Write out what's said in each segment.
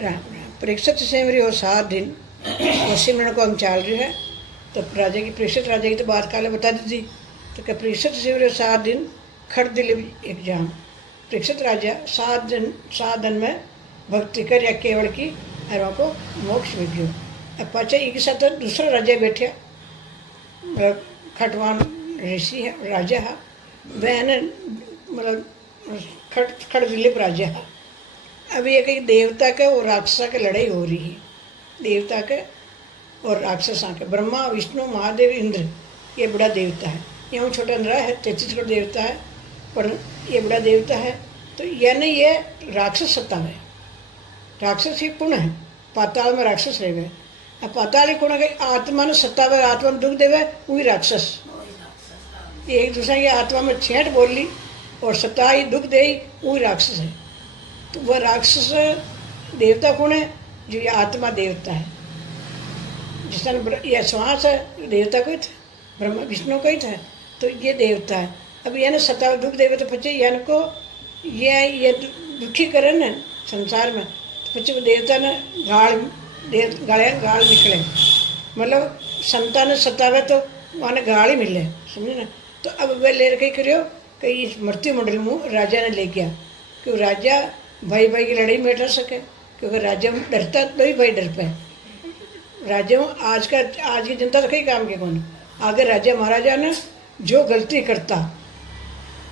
राम राम। परीक्षित से मेरी वो 7 दिन उसी मिनट को हम चल रहे हैं। तो राजा की परीक्षित राजा की तो बात काले बता दी थी। तो क्या परीक्षित से मेरे 7 दिन खड़ दिले एग्जाम। परीक्षित राजा 7 दिन में भक्ति कर या केवल की और को मोक्ष मिल गयो। अब पाचा एक साथ दूसरा राजा बैठा खटवान ऋषि है राजा है वह ने मतलब खड़ दिलीप राजा है। अब ये कहीं देवता के और राक्षसा के लड़ाई हो रही है। देवता के और राक्षसा के ब्रह्मा विष्णु महादेव इंद्र ये बड़ा देवता है। ये छोटा नरा है 33 करोड़ देवता है पर ये बड़ा देवता है। तो यानी ये राक्षस सत्ता है। राक्षस ही पुण्य है। पाताल में राक्षस रह गए। अब पाताल ही गुण गई आत्मा ने सत्ता है आत्मा में दुख देवे वही राक्षस। एक दूसरे की आत्मा में छेंट बोल ली और सत्ता ही दुख दे वही राक्षस है। तो वह राक्षस देवता कौन है? जो ये आत्मा देवता है। जिस तरह यह श्वास है देवता को ही था ब्रह्मा विष्णु का ही था। तो ये देवता है। अब यह ना सत्ता दुख देवे तो पचे यान को ये दुखी करे न संसार में तो पचे देवता ने गाल निकले मतलब संतान सतावे तो वहाँ गाल ही मिले समझे ना। तो अब वह ले रखे करियो कि इस मृत्यु मंडल में राजा ने ले गया कि राजा भाई भाई की लड़ाई में डर सके क्योंकि राजा में डरता तो ही भाई डर पाए। राजा में आज की जनता तो कई काम के कौन आगे राजा महाराजा ने जो गलती करता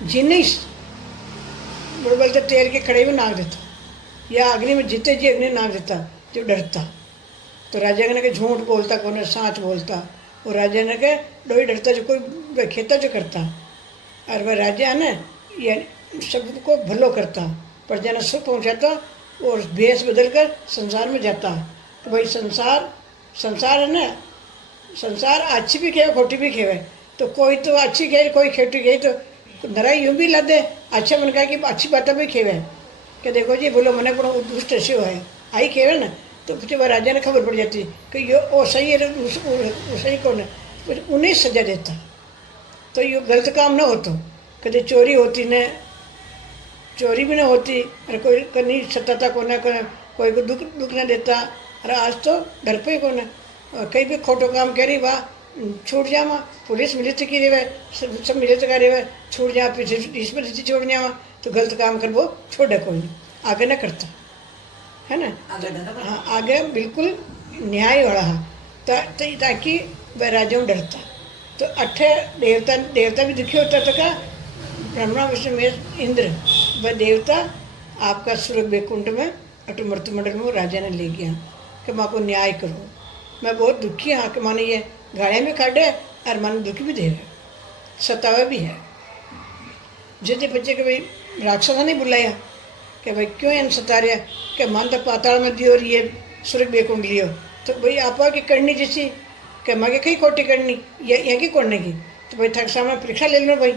जिन्हें बोलते तेल के कड़े में नाक देता या अग्नि में जीते जी अग्नि नाक देता जो डरता। तो राजा ने कहा झूठ बोलता कौन साँच बोलता और राजा ने कहा डोई डरता जो कोई खेता जो करता। और वह राजा है ना ये सबको भलो करता प्रजा ने सुख पहुँचाता और भेष बदल कर संसार में जाता। तो भाई संसार है ना संसार अच्छी भी खेवे खोटी भी खेवे। तो कोई तो अच्छी खेल कोई खोटी गई तो नरा यूँ भी ला दे अच्छा मन का कि अच्छी बातें भी खेवे कि देखो जी बोलो मैंने बड़ा दुष्ट ऐसे है आई खेवे ना। तो फिर वह राजा ने खबर पड़ जाती कि ये वो सही है वो सही कौन है फिर उन्हें सजा देता। तो ये गलत काम ना होता कभी चोरी होती न चोरी भी ना होती और कोई कहीं सताता को कोई को दुख न देता। अरे आज तो डर पे ही कौन है कहीं भी खोटो काम करी वाह छूट जावा पुलिस मिली तो की रहे सब मिले तो करे छूट जा पीछे इसमें रीति छोड़ जावा। तो गलत काम कर वो छोड़े कोई नहीं आगे ना करता है ना। हाँ आगे बिल्कुल न्याय वाला है ताकि वह राजाओं डरता। तो अठे देवता भी दुखी होता तो क्या ब्रह्मा विष्णु महेश इंद्र वह देवता आपका स्वर्ग वैकुंठ में अटू मृत्यु मंडल में राजा ने ले गया कि माँ को न्याय करो। मैं बहुत दुखी हाँ कि माने ये गाड़ियाँ भी काटे और मन दुखी भी दे सतावा भी है। जितने बच्चे के भाई राक्षसा नहीं बुलाया कि भाई क्यों इन सता रहा कि मन तो पाताल में दियो और ये स्वर्ग वैकुंठ लियो। तो भाई आपा की करनी जैसी कि माँ के कहीं खोटी करनी या यहाँ की करने की। तो भाई था सामने परीक्षा ले लो भाई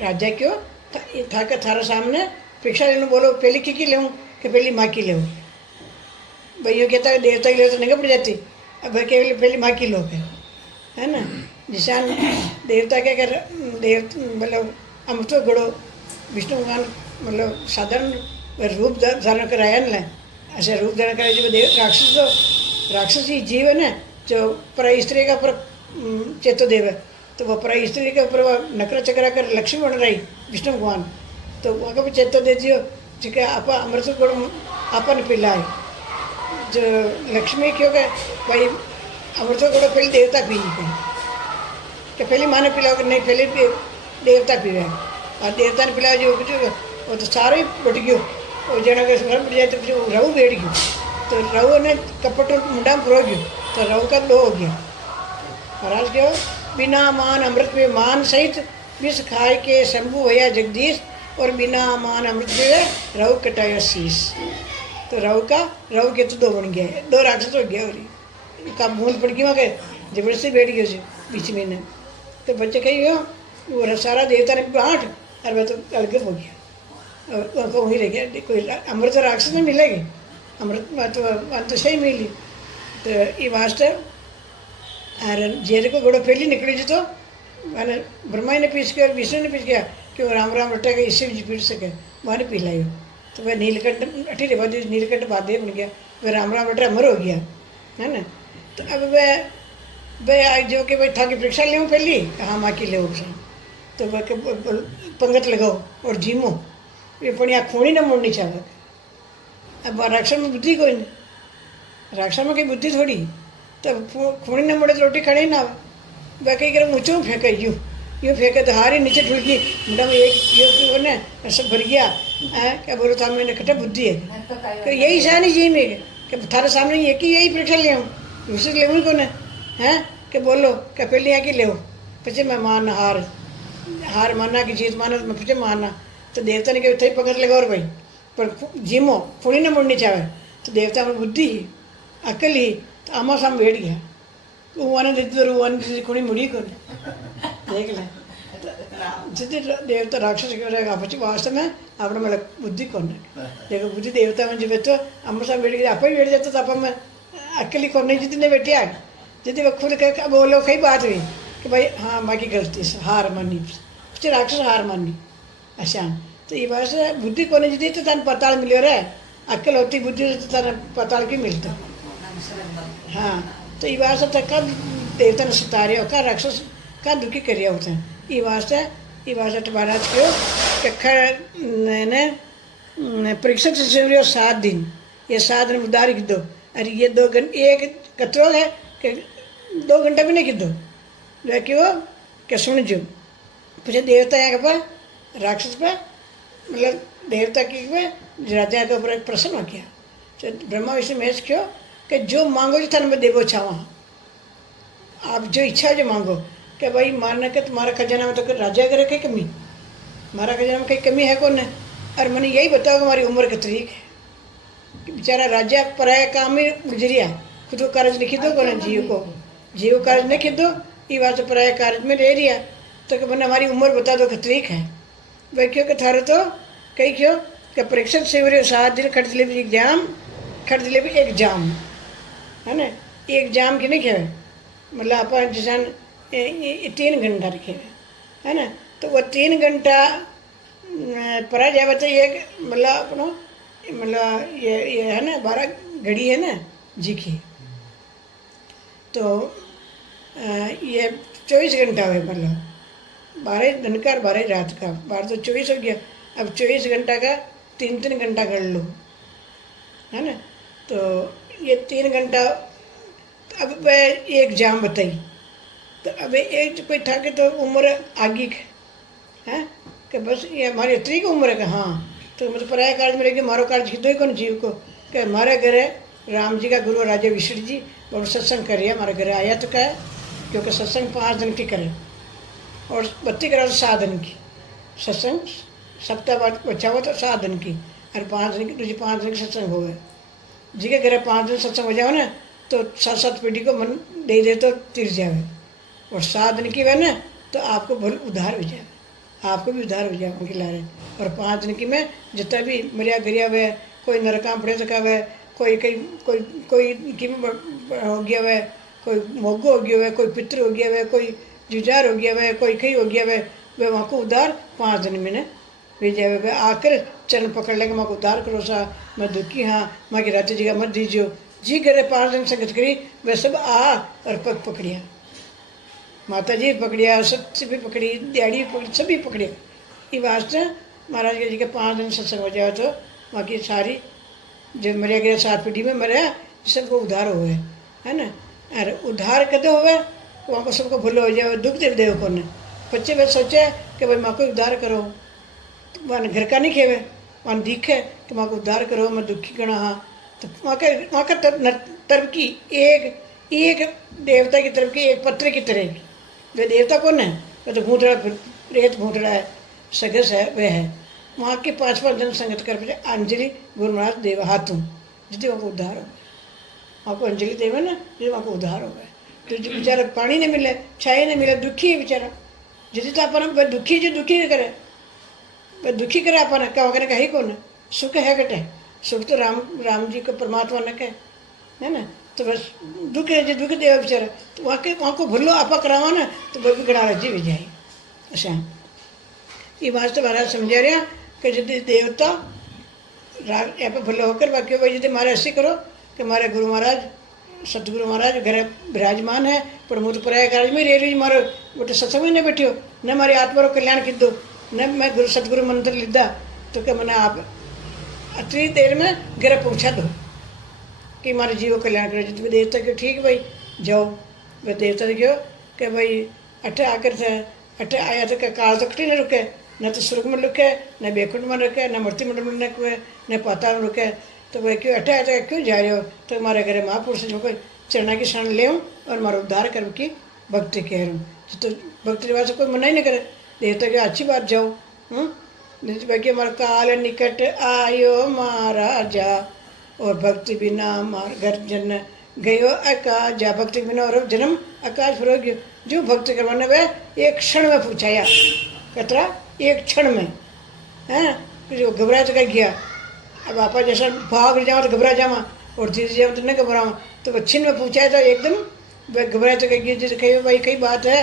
राजा क्यों था कि थारा सामने परीक्षा ले लो बोलो पहली की ले कि पहली माँ की ले भाई यूँ कहता है देवता की ले तो नहीं पड़ जाती। अब भाई केवल पहली माँ की लोग है ना। जिसान देवता क्या कर मतलब अमृतो गड़ो विष्णु भगवान मतलब साधारण रूप धारण कराया ना ऐसे रूप धारण कराया जो देव राक्षस ही जीव है ना जो पर स्त्री का ऊपर चेतो देव है। तो वह पर स्त्री के ऊपर वह नकरा चकरा कर लक्ष्मी बन रही विष्णु भगवान। तो वहाँ का भी चेतो दे दियो ठीक है आपा अमृत गुड़ आपा ने पिलाए जो लक्ष्मी क्यों के भाई अमृत गुड़ पहले देवता पी कि पहली माँ ने पिलाओ कि नहीं पहले देवता पीवे और देवता ने पिलाया जो वो तो सारा ही बढ़ गयो और जना के घर बढ़ जाए तो फिर रहू बैठ गयो। तो रहू ने कपट मुंडा में पुरो गयो तो रहू का 2 हो गया। महाराज क्यों बिना मान अमृत पे मान सहित विष खाए के शंभु भैया जगदीश और बिना मान अमृत पे रहू कटाया शीश। तो रहू के तो 2 बन गया 2 राक्षस हो गया और का बूंद पड़ गया वहाँ जबरदस्ती बैठ गया उसे बीच में ने। तो बच्चे कही हो वो सारा देवता ने बाँट और वह तो अलग हो गया और उनको वहीं रह गया। कोई अमृत राक्षस में मिलेगी अमृत तो सही मिली। तो ये वास्ते और जेर को घोड़ो फैली निकली जी तो मैंने ब्रह्मा ने पीस के और विष्णु ने पीस गया कि राम राम रटा के इससे भी पीट सके वहाँ ने पिलायो। तो वह नीलकंठ अठी रे बाद नीलकंठ बाधे बन गया, वह राम राम बेटा अमर हो गया, है ना। तो अब वह आज जो कि भाई था कि परीक्षा ले पहली, हाँ माँ की ले तो वह पंगत लगाओ और जीमो, ये पड़ी आ खूणी न मोड़नी चाहे। अब राक्षस में बुद्धि कोई नहीं, राक्षस में कहीं बुद्धि थोड़ी, तब खूणी न मोड़े तो रोटी खाने ना आवे। वह कहीं कर ऊँचों फेंके, यूँ फेंके तो हारी नीचे टूट गई, मैडम एक ये ने ऐसा भर गया है। क्या बोलो था मैंने खट्टा बुद्धि है कि यही शानी जी में कि थारे सामने एक ही यही परीक्षा ले आऊँ, दूसरी ले को ने हैं कि बोलो क्या पहले यहाँ की ले पचे मैं मान हार माना कि जीत माना तो मैं पचे माना। तो देवता ने कहा थे पकड़ लेगा और भाई पर जीमो खुणी न मुड़नी चाहे। तो देवता में बुद्धि ही अकल ही तो आमा साम बैठ गया, ऊँने देती तो ऊँने देती खुणी मुड़ी को देख लें। जितने देवता राक्षस आपच वास्तव में अपने मतलब बुद्धि कौन है देखो, बुद्धि देवता में जब तो अम्मा साहब बैठ गए आप ही बैठ जाते तो आप में अकेली कौन नहीं जितने बैठे आ जितने खुद कह बोलो कई बात हुई कि भाई हाँ माँ की गलती से हार मानी, फिर राक्षस हार मानी अच्छा। तो ये बात से बुद्धि कौन जीती तो तन पताल मिलो रे, अक्ल होती बुद्धि तो तन पताल की मिलता। हाँ तो ये बात से कब देवता ने सुतारे का राक्षस का दुखी करिया होता है। ये वास्ते महाराज क्यों ने परीक्षक से सेवरियो 7 दिन, ये 7 दिन उदार की दो। अरे ये 2 घंटे एक कतरो है कि 2 घंटा भी नहीं की दो जो क्यों क्या सुन जो फिर देवता यहाँ पर राक्षस पर मतलब देवता की राजा के ऊपर प्रसन्न हो गया। तो ब्रह्मा विष्णु महेश क्यों कि जो मांगो जो था मैं देवो छावा, आप जो इच्छा जो मांगो कि भाई मारने के तुम्हारा खजाना में तो राजा करे कहीं कमी, हमारा खजाना में कहीं कमी है कौन है। और मैंने यही बताओ कि हमारी उम्र कितनी है कि बेचारा राजा पराया काम ही गुजरिया, खुद को कार्य लिखी दो कौन जीव कार्य नहीं लिखी दो, ये बात तो पराया कार्य में रह रिया। तो कि मैंने हमारी उम्र बता दो कितनी है भाई क्यों कि थारे तो कहीं क्यों कि परीक्षक से 7 दिन खट दिले भी एक जाम है ना, एक जाम की नहीं खेवे मतलब आप जैसे 3 घंटा रखे है ना। तो वो 3 घंटा परा जाए तो एक मतलब अपनो मतलब ये है ना 12 घड़ी है ना जी की, तो ये 24 घंटा हुए मतलब 12 दिन का और 12 रात का, 12 तो 24 हो गया। अब 24 घंटा का 3 घंटा कर लो है ना। तो ये 3 घंटा अब वह एक जाम बताई। तो अब एक कोई था कि तो उम्र आगे है कि बस ये हमारी इतनी की उम्र है कि हाँ तो मतलब पराया कार्य में रहेगी मारो कार्य खीदो ही कौन जीव को कि हमारे घर है राम जी का गुरु राजा विष्णु जी और सत्संग करिए हमारे घर आया तो क्या है क्योंकि सत्संग 5 दिन की करे और बत्ती करा तो 7 दिन की सत्संग, सप्ताह बाद बच्चा हुआ तो 7 दिन की और 5 दिन की दूसरी 5 दिन की सत्संग हो गए। जी के घर 5 दिन सत्संग हो जाओ ना तो 7 पीढ़ी को मन दे तो तिर जाए और 7 दिन की वह ना तो आपको भूल उधार हो जाए, आपको भी उधार हो जाए उनकी लारे। और 5 दिन की में जितना भी मरिया गिरिया हुआ कोई नरकाम पड़े सका हुआ कोई कहीं कोई की हो गया हुआ कोई मोगो हो गया हुआ कोई पितृ हो गया हुआ कोई जुजार हो गया हुआ कोई कहीं हो गया हुआ वह वहाँ को उधार 5 दिन में ने भेजा हुआ आकर चरण पकड़ लेगा माँ को उधार करो सा मैं दुखी हाँ माँ की रात जी का मत दीजियो जी करे 5 दिन संगत करी वह सब आ और पग पकड़िया माता जी पकड़िया सत्य भी पकड़ी दिहाड़ी भी पकड़ी सभी पकड़िया। ये वास्ते महाराज जी के 5 दिन सत्संग हो जाए तो वहाँ की सारी जो मरिया गया 7 पीढ़ी में मरिया सबको उद्धार हो गए है ना। अरे उद्धार कदे हो गए वहाँ को सबको भूलो हो जाए दुख देव देव को ने बच्चे बस सोचे कि भाई माँ को उद्धार करो वहाँ घर का नहीं खेवे वहाँ दिखे कि माँ को उद्धार करो मैं दुखी गणा हाँ। तो वहाँ का तरफ की एक देवता की तरफ की एक पत्र की तरह की वे देवता कौन है वह तो भूतड़ा प्रेत भूतड़ा है सगस है वह है। वहाँ के 5 दिन संगत कर पे अंजलि गुरु महाराज देव हाथों जितने वहाँ को उद्धार हो गए वहाँ को अंजलि देवे ना जितने वहाँ को उद्धार हो गए। तो जो बेचारा पानी नहीं मिले छाया नहीं मिले दुखी है बेचारा जितने तो अपन वह दुखी जो दुखी करे वह दुखी करे अपन क्या वगैरह कहीं कौन है सुख है कटे सुख तो राम जी को परमात्मा ने कहे है ना। तो बस दुख है जो दुख देवा बेचारा तो वहाँ को भूलो आपा करावा ना तो वह भी गणा रजी भी जाए। अच्छा ये वास्तव महाराज समझा रहा कि यदि देवता राग यहाँ पे भले होकर बाकी भाई यदि हमारे ऐसे करो कि हमारे गुरु महाराज सतगुरु महाराज घर विराजमान है पर मुझ प्रयागराज में रह रही मारो बोटे सत्संग में नहीं बैठियो न हमारी आत्मा रो कल्याण किदो न मैं गुरु सतगुरु मंत्र लिदा तो क्या मैंने आप अतनी देर में घर पहुँचा दो कि हमारे जीव कल्याण करो जितने देवता क्यों ठीक भाई जाओ वह देवता ने क्यों कि भाई अठे आकर थे अठे आया तो काल तो कटी न रुके न तो स्वर्ग में रुके न बैकुंठ में रुके न मूर्ति मंडल में रुके न पाताल में रुके तो वह क्यों अठे आया तो क्यों जा रहे हो तो हमारे घरे महापुरुष जो कोई चरणा की शरण ले और हमारा उद्धार कर की भक्ति कह रहा हूँ तो भक्ति रिवाज से कोई मना ही नहीं करे देवता की अच्छी बात जाओ बाकी हमारा काल निकट आयो महाराजा और भक्ति बिना मार घर जन गयो आकाश जा भक्ति बिना और जन्म आकाश फिर गयो जो भक्ति करवाने वह एक क्षण में पूछाया कतरा एक क्षण में हैं जो घबरा तो गया अब आपा जैसा भाग जाओ तो घबरा जावा और धीरे जाओ तो नहीं घबरावा तो वो छिन में पूछाया तो एकदम वह घबरा तो गया जैसे कही भाई कई बात है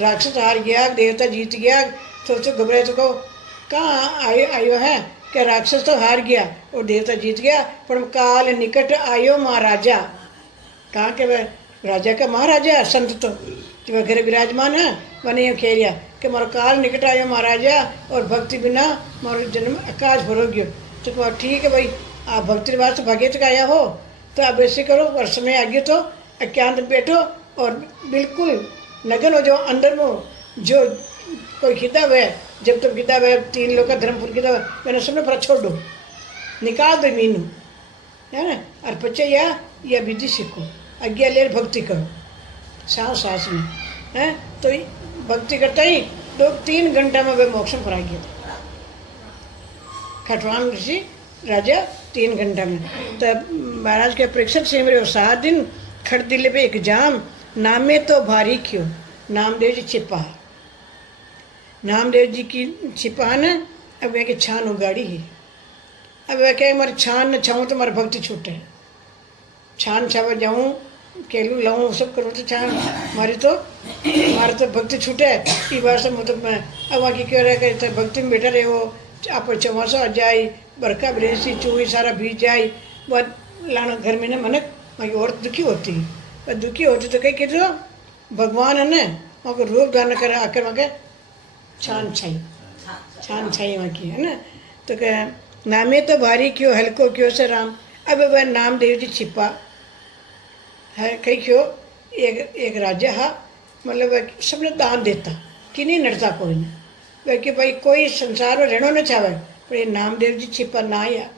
राक्षस हार गया देवता जीत गया तो घबराए तो कहो कहाँ आयो है क्या राक्षस तो हार गया और देवता जीत गया पर काल निकट आयो महाराजा कहाँ के वह राजा का महाराजा संत तो जो वह घर विराजमान है मैंने यूँ कह रिया कि मारो काल निकट आयो महाराजा और भक्ति बिना मारो जन्म आकाश भरोग्यो तो कहा ठीक है भाई आप भक्ति रिवाज से भाग्य तक आया हो तो आप ऐसे करो और समय आगे तो एकांत बैठो और बिल्कुल नगन हो जाओ अंदर में जो कोई किताब है जब तक किताब है 3 लोग का धर्मपुर किताब है मैंने सबने पर छोड़ दो निकाल दो मीनू है ना और बच्चे या विधि सीखो आज्ञा ले भक्ति करो सांस में है तो भक्ति करता ही 2-3 घंटा में वह मोक्ष पर आ गया खटवान ऋषि राजा 3 घंटा में तो महाराज के प्रेक्षक से मेरे 7 दिन खड़ दिले पे एक जाम नामे तो भारी क्यों नामदेव जी छिपा नामदेव जी की छिपा न अब वह के छान उगाड़ी है अब वह क्या हमारे छान न छाऊँ तो हमारा भक्ति छूटे छान छावा जाऊँ केलू लाऊँ सब करूँ तो छान हमारी तो हमारे तो भक्ति छूटे ये बार से मतलब मैं अब वहाँ की क्यों रह कर भक्ति में बैठा रहे हो आप चौमासा आ जाए बरका ब्रेसी चूही सारा बीज जाए वह लाना घर में न मनक वहाँ और दुखी होती है वह दुखी होती तो कहीं कहते हो भगवान है न वहाँ को रूप धारण कर आकर वहाँ के छान छाई वहाँ की है ना तो क्या नामे तो भारी क्यों हल्को क्यों से राम अब वह नामदेव जी छिपा है कहीं क्यों एक राजा हा मतलब वह सबने दान देता कि नहीं नड़ता कोई ने वह कि भाई कोई संसार में रहना न चाहे पर ये नामदेव जी छिपा ना आया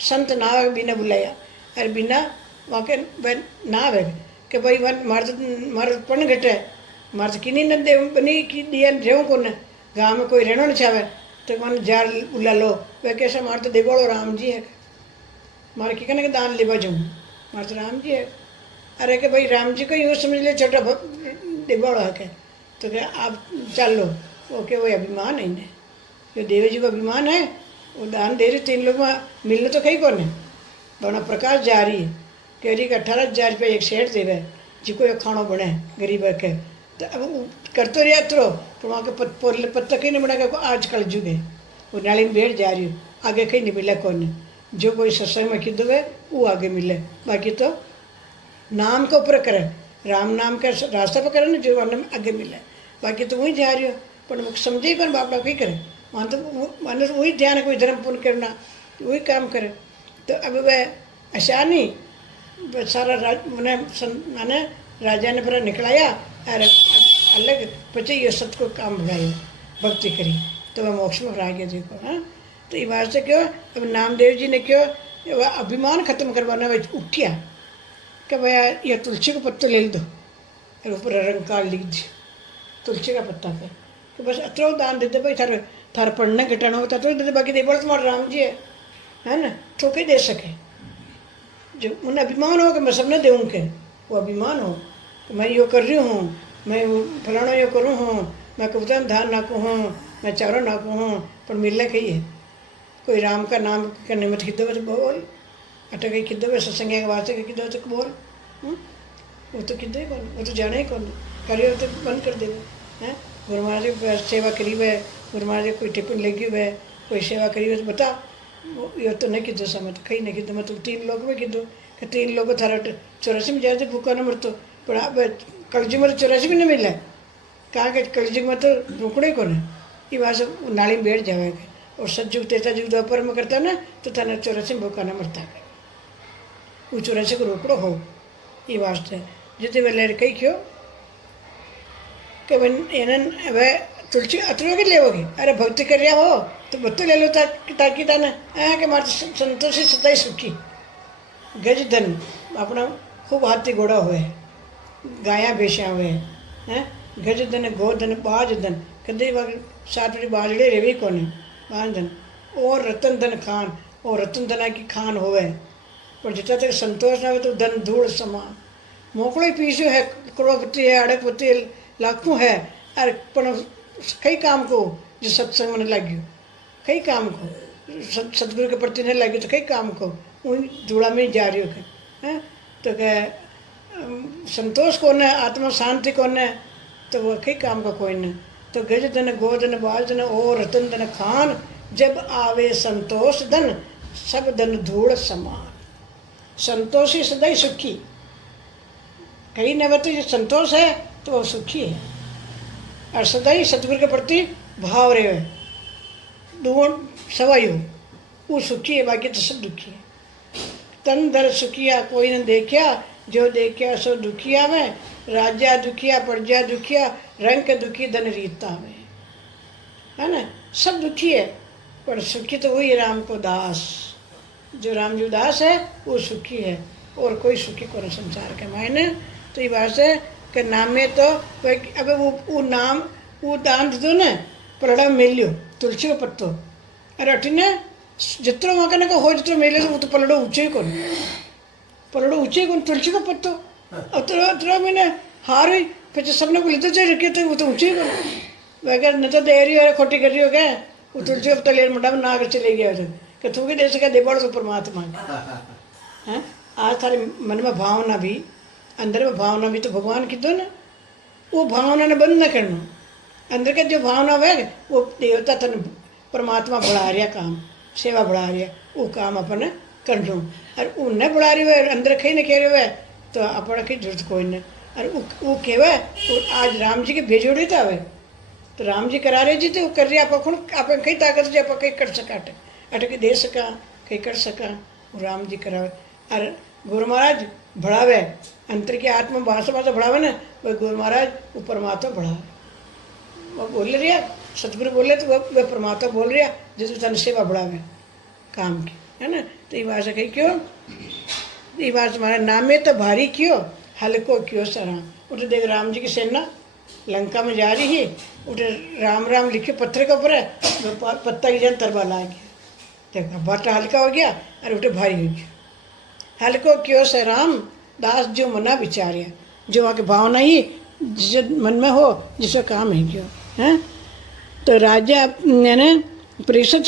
संत ना आवे बिना बुलाया अरे बिना वहाँ के वह ना आवे कि भाई वह मार पण घटे मार तो कि नहीं न दे बनी कि दिया रेव को न गाँव में कोई रहना न चाहे तो मन जार बुला लो वह कैसा मार तो देवड़ो राम जी है मारे कि कहने के दान लेवा जाऊँ मार तो राम जी है अरे कि भाई राम जी को यूँ समझ ले छोटा देवड़ो है क्या तो क्या आप चल लो ओके वो अभिमान है इन्हें जो देव जी को अभिमान है वो दान दे रहे 3 लोग में मिलने तो कहीं कौन है बना प्रकाश जा रही है कह रही कि 18,000 रुपये एक शेर देवे जी को खाना बने गरीब के तो अब कर तो रहा तो वहाँ के पत्ता कहीं नहीं बना आज कल जुग है वो नाली में बैठ जा रही हूँ आगे कहीं नहीं मिला कौन जो कोई सत्संग में किदो है वो आगे मिले बाकी तो नाम के ऊपर करे राम नाम का रास्ता पर करे ना जो आगे मिले बाकी तो वहीं जा रही हो पर मुझे समझे ही पर बाप बाप ही करे वहाँ तो मानो वही ध्यान है कोई धर्म पूर्ण करना वही काम करे तो अब वह आसानी सारा मैंने राजा ने पूरा निकलाया और अलग बचे ये सत को काम बढ़ाया भक्ति करी तो वह मोक्ष में आ गया देखो हाँ तो ये बात से क्यों अब नामदेव जी ने क्यों वह अभिमान खत्म करवाना वह उठिया कि भैया यह तुलसी का पत्ता ले दो और ऊपर रंगकाल लिख दी तुलसी का पत्ता पे कि बस अतरो दान देते भाई थार पढ़ना घटाना होता तो देते बाकी दे बोलते तुम्हारा राम जी है ना तो कहीं दे सके जो उन्हें अभिमान हो कि मैं सबने दूँ के वो अभिमान हो कि मैं यो कर रही हूँ मैं फलाना यो करूँ हूँ मैं कबूतर धान नाकू हूँ मैं चारों नाकू हूँ पर मिलने कही है कोई राम का नाम करने में खिदो तो बोल अटक गई खिदो में सत्संग के वास्ते के खिदो तक बोल वो तो खिदो ही कौन वो तो जाना ही कौन करियो तो बंद कर देवे हैं गुरु महाराज सेवा करी है गुरु महाराज कोई टिफिन लगी हुई है कोई सेवा करी हो तो बता यो तो नहीं कीधो समझ कहीं नहीं कीधो मतलब 3 लोग में कीधो कि 3 लोग थारा 84 में जाते भूखा न मरतो पर अब कलयुग में 84 भी नहीं मिला कहा कि कलयुग में तो रुकने को नहीं ये वहाँ से नाली में बैठ जाएगा और सतयुग तेता युग दोपहर में करता ना तो थाना 84 में भूखा न मरता है वो 84 को रोकड़ो हो ये वास्ते जितने वेले कही क्यों कि वे तुलसी अतरो के लेवोगे अरे भक्ति कर रहा हो तो भक्ति ले लो ताकि ताने कि मार संतोषी सताई सुखी गज धन अपना खूब हाथी घोड़ा हुए गाया बेचा हुए हैं गज धन गोधन बाज धन कदे वक्त 7 बड़ी बाजड़े रेवी कोने बाज धन और रतन धन खान और रतन धना की खान होवे पर जितना तक संतोष ना हो तो धन धूल समान मोकड़ो पीछे है करोड़पति है अड़कपति लाखों है अरे पण कई काम को जो सत्संग में लग गयो कई काम को सतगुरु के प्रति नहीं लगे तो कई काम को वही धूड़ा में जा रही हो हैं तो क्या संतोष कौन है आत्मा शांति कौन है तो वो कई काम का कोई नहीं तो गज धन गोधन बाज धन और रतन धन खान जब आवे संतोष धन सब धन धूड़ समान संतोषी सदैव सुखी कहीं न बता जो संतोष है तो वो सुखी है और सदैव सतगुरु के प्रति भाव रहे दुगुण सवाई हो वो सुखी है बाकी तो सब दुखी है तन दर सुखिया कोई न देखिया जो देखिया सो दुखिया में राजा दुखिया प्रजा दुखिया रंग दुखी धन रीता में है ना सब दुखी है पर सुखी तो वही राम को दास जो राम जी दास है वो सुखी है और कोई सुखी को संसार के मायने तो ये बात है कि नाम में तो अब वो नाम वो दान दो न पलड़ा मिलियो तुलसी को पत्तो अरे अठीने जितरो मकान का हो जितरो मिले वो तो पलड़ो ऊंचे को पलड़ो ऊंचे को तुलसी को पत्तो अतरो मैंने हार हुई फिर सबने को लीधो चाहिए रखे तो वो तो ऊंचे को वगैरह न तो दे रही हो खोटी कर रही हो क्या वो तुलसी को तो ले मुंडा में ना कर चले गया कि तू भी दे सका दे बड़ो तो परमात्मा हैं आज थारे मन में भावना भी अंदर में भावना भी तो भगवान की दो ना वो भावना ने बंद न करना अंदर का जो भावना है वो देवता तन परमात्मा बढ़ा रहा काम सेवा बढ़ा रहा वो काम अपन कर लो और उन्हें बढ़ा रही है अंदर कहीं न कह रहे हुए तो अपन की जरूरत कोई नहीं और वो कहवा आज राम जी के भेजोड़ी था वे तो राम जी करा रहे जी तो कर रहे आप कई ताकत जो आप कहीं कर सका अटके दे सका कहीं कर सका वो राम जी करावे और गुरु महाराज बढ़ावे अंतर की आत्मा भाषा बढ़ावे ना वह गुरु महाराज वो परमात्मा बढ़ावे वो बोल रहा सतगुरु बोले तो वह परमात्मा बोल रहा जिस तन सेवा बढ़ावे काम की है ना तो ये भाषा कही क्यों ये बात तुम्हारा नाम में तो भारी क्यों हल्को क्यों सराम उठे देख राम जी की सेना लंका में जा रही है उठे राम राम लिखे पत्थर के ऊपर है पत्ता की जान तरबाल आ गया देखा बाटा हल्का हो गया और उठे भारी हो गया हल्को क्यों से राम दास जो मना विचार्या जो वहाँ की भावना ही जिस मन में हो जिसका काम है क्यों हैं तो राजा ने परिषद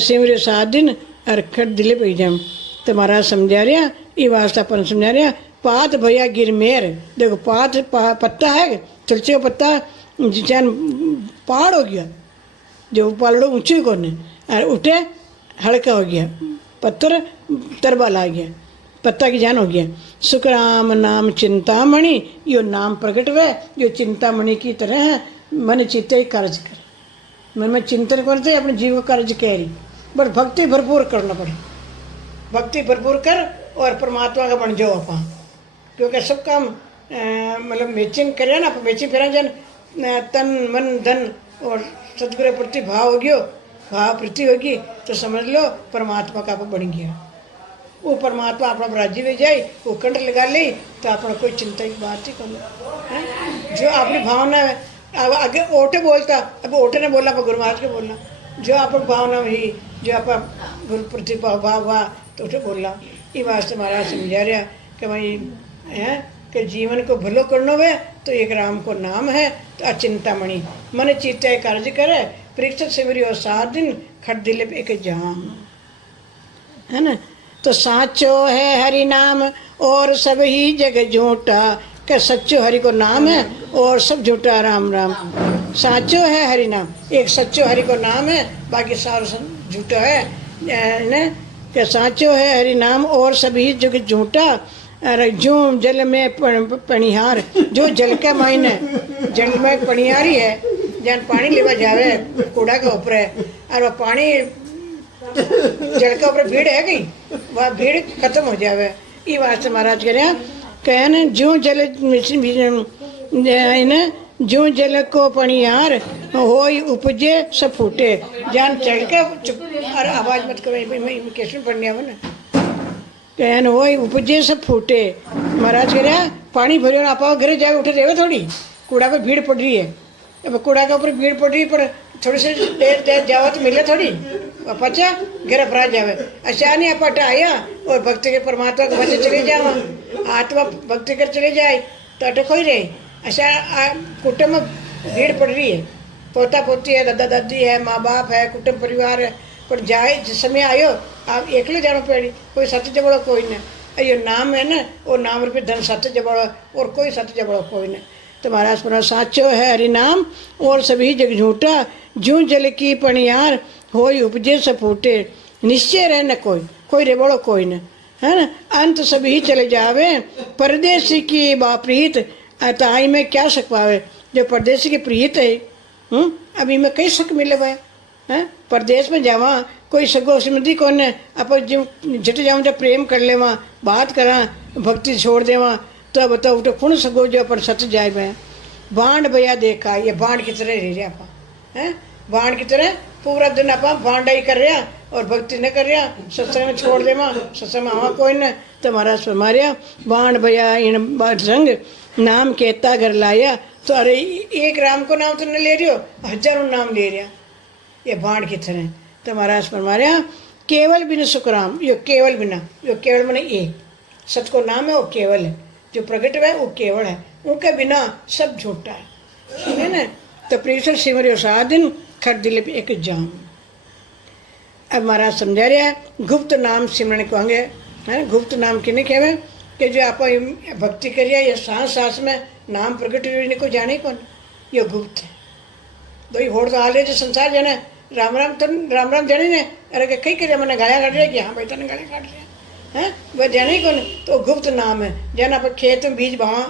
सिमरे 7 दिन अरखट दिले पी जाम तो महाराज समझा रहा ये वास्ता अपन समझा रहा पात भैया गिर मेर देखो पत्ता है तुलसी का पत्ता जिन पहाड़ हो गया जो पलड़ो ऊंचे को ने और उठे हल्का हो गया पत्थर तरबाल आ गया पत्ता की जान हो गया सुखराम नाम चिंतामणि यो नाम प्रकट हुआ जो चिंतामणि की तरह है मन चित्ते कार्य कर मन में चिंतन करते अपने जीव को कार्य कह रही बट भक्ति भरपूर करना पड़े भक्ति भरपूर कर और परमात्मा का बन जाओ अपा क्योंकि सब काम मतलब मैचिंग करे ना मैचिंग फिर जन तन मन धन और सदगुरु प्रति भाव हो गयो भाव प्रीति होगी तो समझ लो परमात्मा का बन गया वो परमात्मा अपना राज्य में जाए वो कंठ लगा ले तो अपना कोई चिंता की बात ही कर जो अपनी भावना अब आगे ओटे बोलता अब ओटे ने बोला पर गुरु महाराज के बोलना जो आप भावना हुई जो आप गुरु प्रति भाव हुआ तो उठे बोलना ये वास्ते महाराज समझा रहा कि भाई है कि जीवन को भलो करना है तो एक राम को नाम है तो अचिंतामणि मन चित्ते कार्य करे परीक्षित सिमरी और 7 दिन खट दिले पे एक जाम है ना तो साचो है हरि नाम और सब ही जग झूठा कि सच्चो हरि को नाम है और सब झूठा राम राम साचो है हरि नाम एक सच्चो हरि को नाम है बाकी सारा झूठा है न कि साचो है हरि नाम और सभी जुग झूठा, अरे जो जल में पनिहार, जो जल के मायने जल में पनिहारी है, जहाँ पानी लेवा जावे कूड़ा के ऊपर है, और वो पानी जल के ऊपर भीड़ है गई, वह भीड़ खत्म हो जावे। ये वास्ते महाराज कह रहे कहन जो जल न जो जल को पनिहार होई उपजे सब फूटे, जान चल के चुप और आवाज मत करो, कैसे पढ़ने आवे ना, कहन होई उपजे सब फूटे। महाराज कह रहा पानी भरियो आप घर जाए उठे रहे थोड़ी, कूड़ा पे भीड़ पड़ रही है, अब कूड़ा के ऊपर भीड़ पड़ रही पर थोड़ी सी देर जाओ तो मिले थोड़ी, पचा घर अपरा जावे। अच्छा नहीं आप आया और भक्ति के परमात्मा के बच्चे चले जावा, आत्मा भक्ति कर चले जाए तो अटक ही रहे। अच्छा कुटुंब में भीड़ पड़ रही है, पोता पोती है, दादा दादी है, माँ बाप है, कुटुंब परिवार है, पर जाए जिस समय आयो आप एकले जाना पेड़ी, कोई सत्य जबड़ो कोई नहीं, ये नाम है ना वो नाम रूपी धन सत्य जबड़ो, और कोई सत्य जबड़ो कोई नहीं। तो महाराज पर साचो है हरि नाम और सभी जग झूठा, जूं जल की पनियार होई उपजे सपूटे, निश्चय रह न कोई, कोई रेबड़ो कोई न, है ना, अंत सभी चले जावे, परदेसी की बाप्रीत ताई में क्या शक पावे, जो परदेसी की प्रीत है, अभी में कई शक मिले हुए हैं, परदेश में जावा कोई सगो सिमती कौन है, आप झट जाऊँ जब प्रेम कर ले वहाँ बात करा भक्ति छोड़ दे वहाँ, तो बताओ उठो खुण सगो जो अपन सच जाए मैं बांड भैया देखा, ये बांड की तरह रह रहा आप हैं, बांड की तरह पूरा दिन आप बांडा ही कर रहा और भक्ति न कर रहा, सत्संग में छोड़ दे वहाँ, सत्संग में वहाँ कोई न, तो महाराज फरमाया बांड भैया इन संग नाम कहता घर लाया। तो अरे एक राम को नाम तो न ले रही हो, हजारों नाम ले रहा, ये बाण की तरह। तो महाराज फरमाया केवल बिन सुखराम, यो केवल बिना, यो केवल मैंने एक सत को नाम है वो केवल है, जो प्रकट है वो केवल है, उनके बिना सब झूठा है ना। तो प्रेषर सिमरियो साधन खट दिल पे एक जाम। अब महाराज समझा रहा है गुप्त नाम सिमरन को आगे है, गुप्त नाम किन्हें कहवे कि जो आप भक्ति करिए ये सांस सांस में नाम प्रकट होने को जाने कौन, ये गुप्त है। दो होड़ तो हाल रहे जो संसार जाने राम राम तो राम राम जाने ने, अरे कहीं करे मैंने गाया काट रहा कि हाँ भाई तने गाया काट रहा है, वह जाने कौन, तो गुप्त नाम है। जाना पर खेत में बीज बहा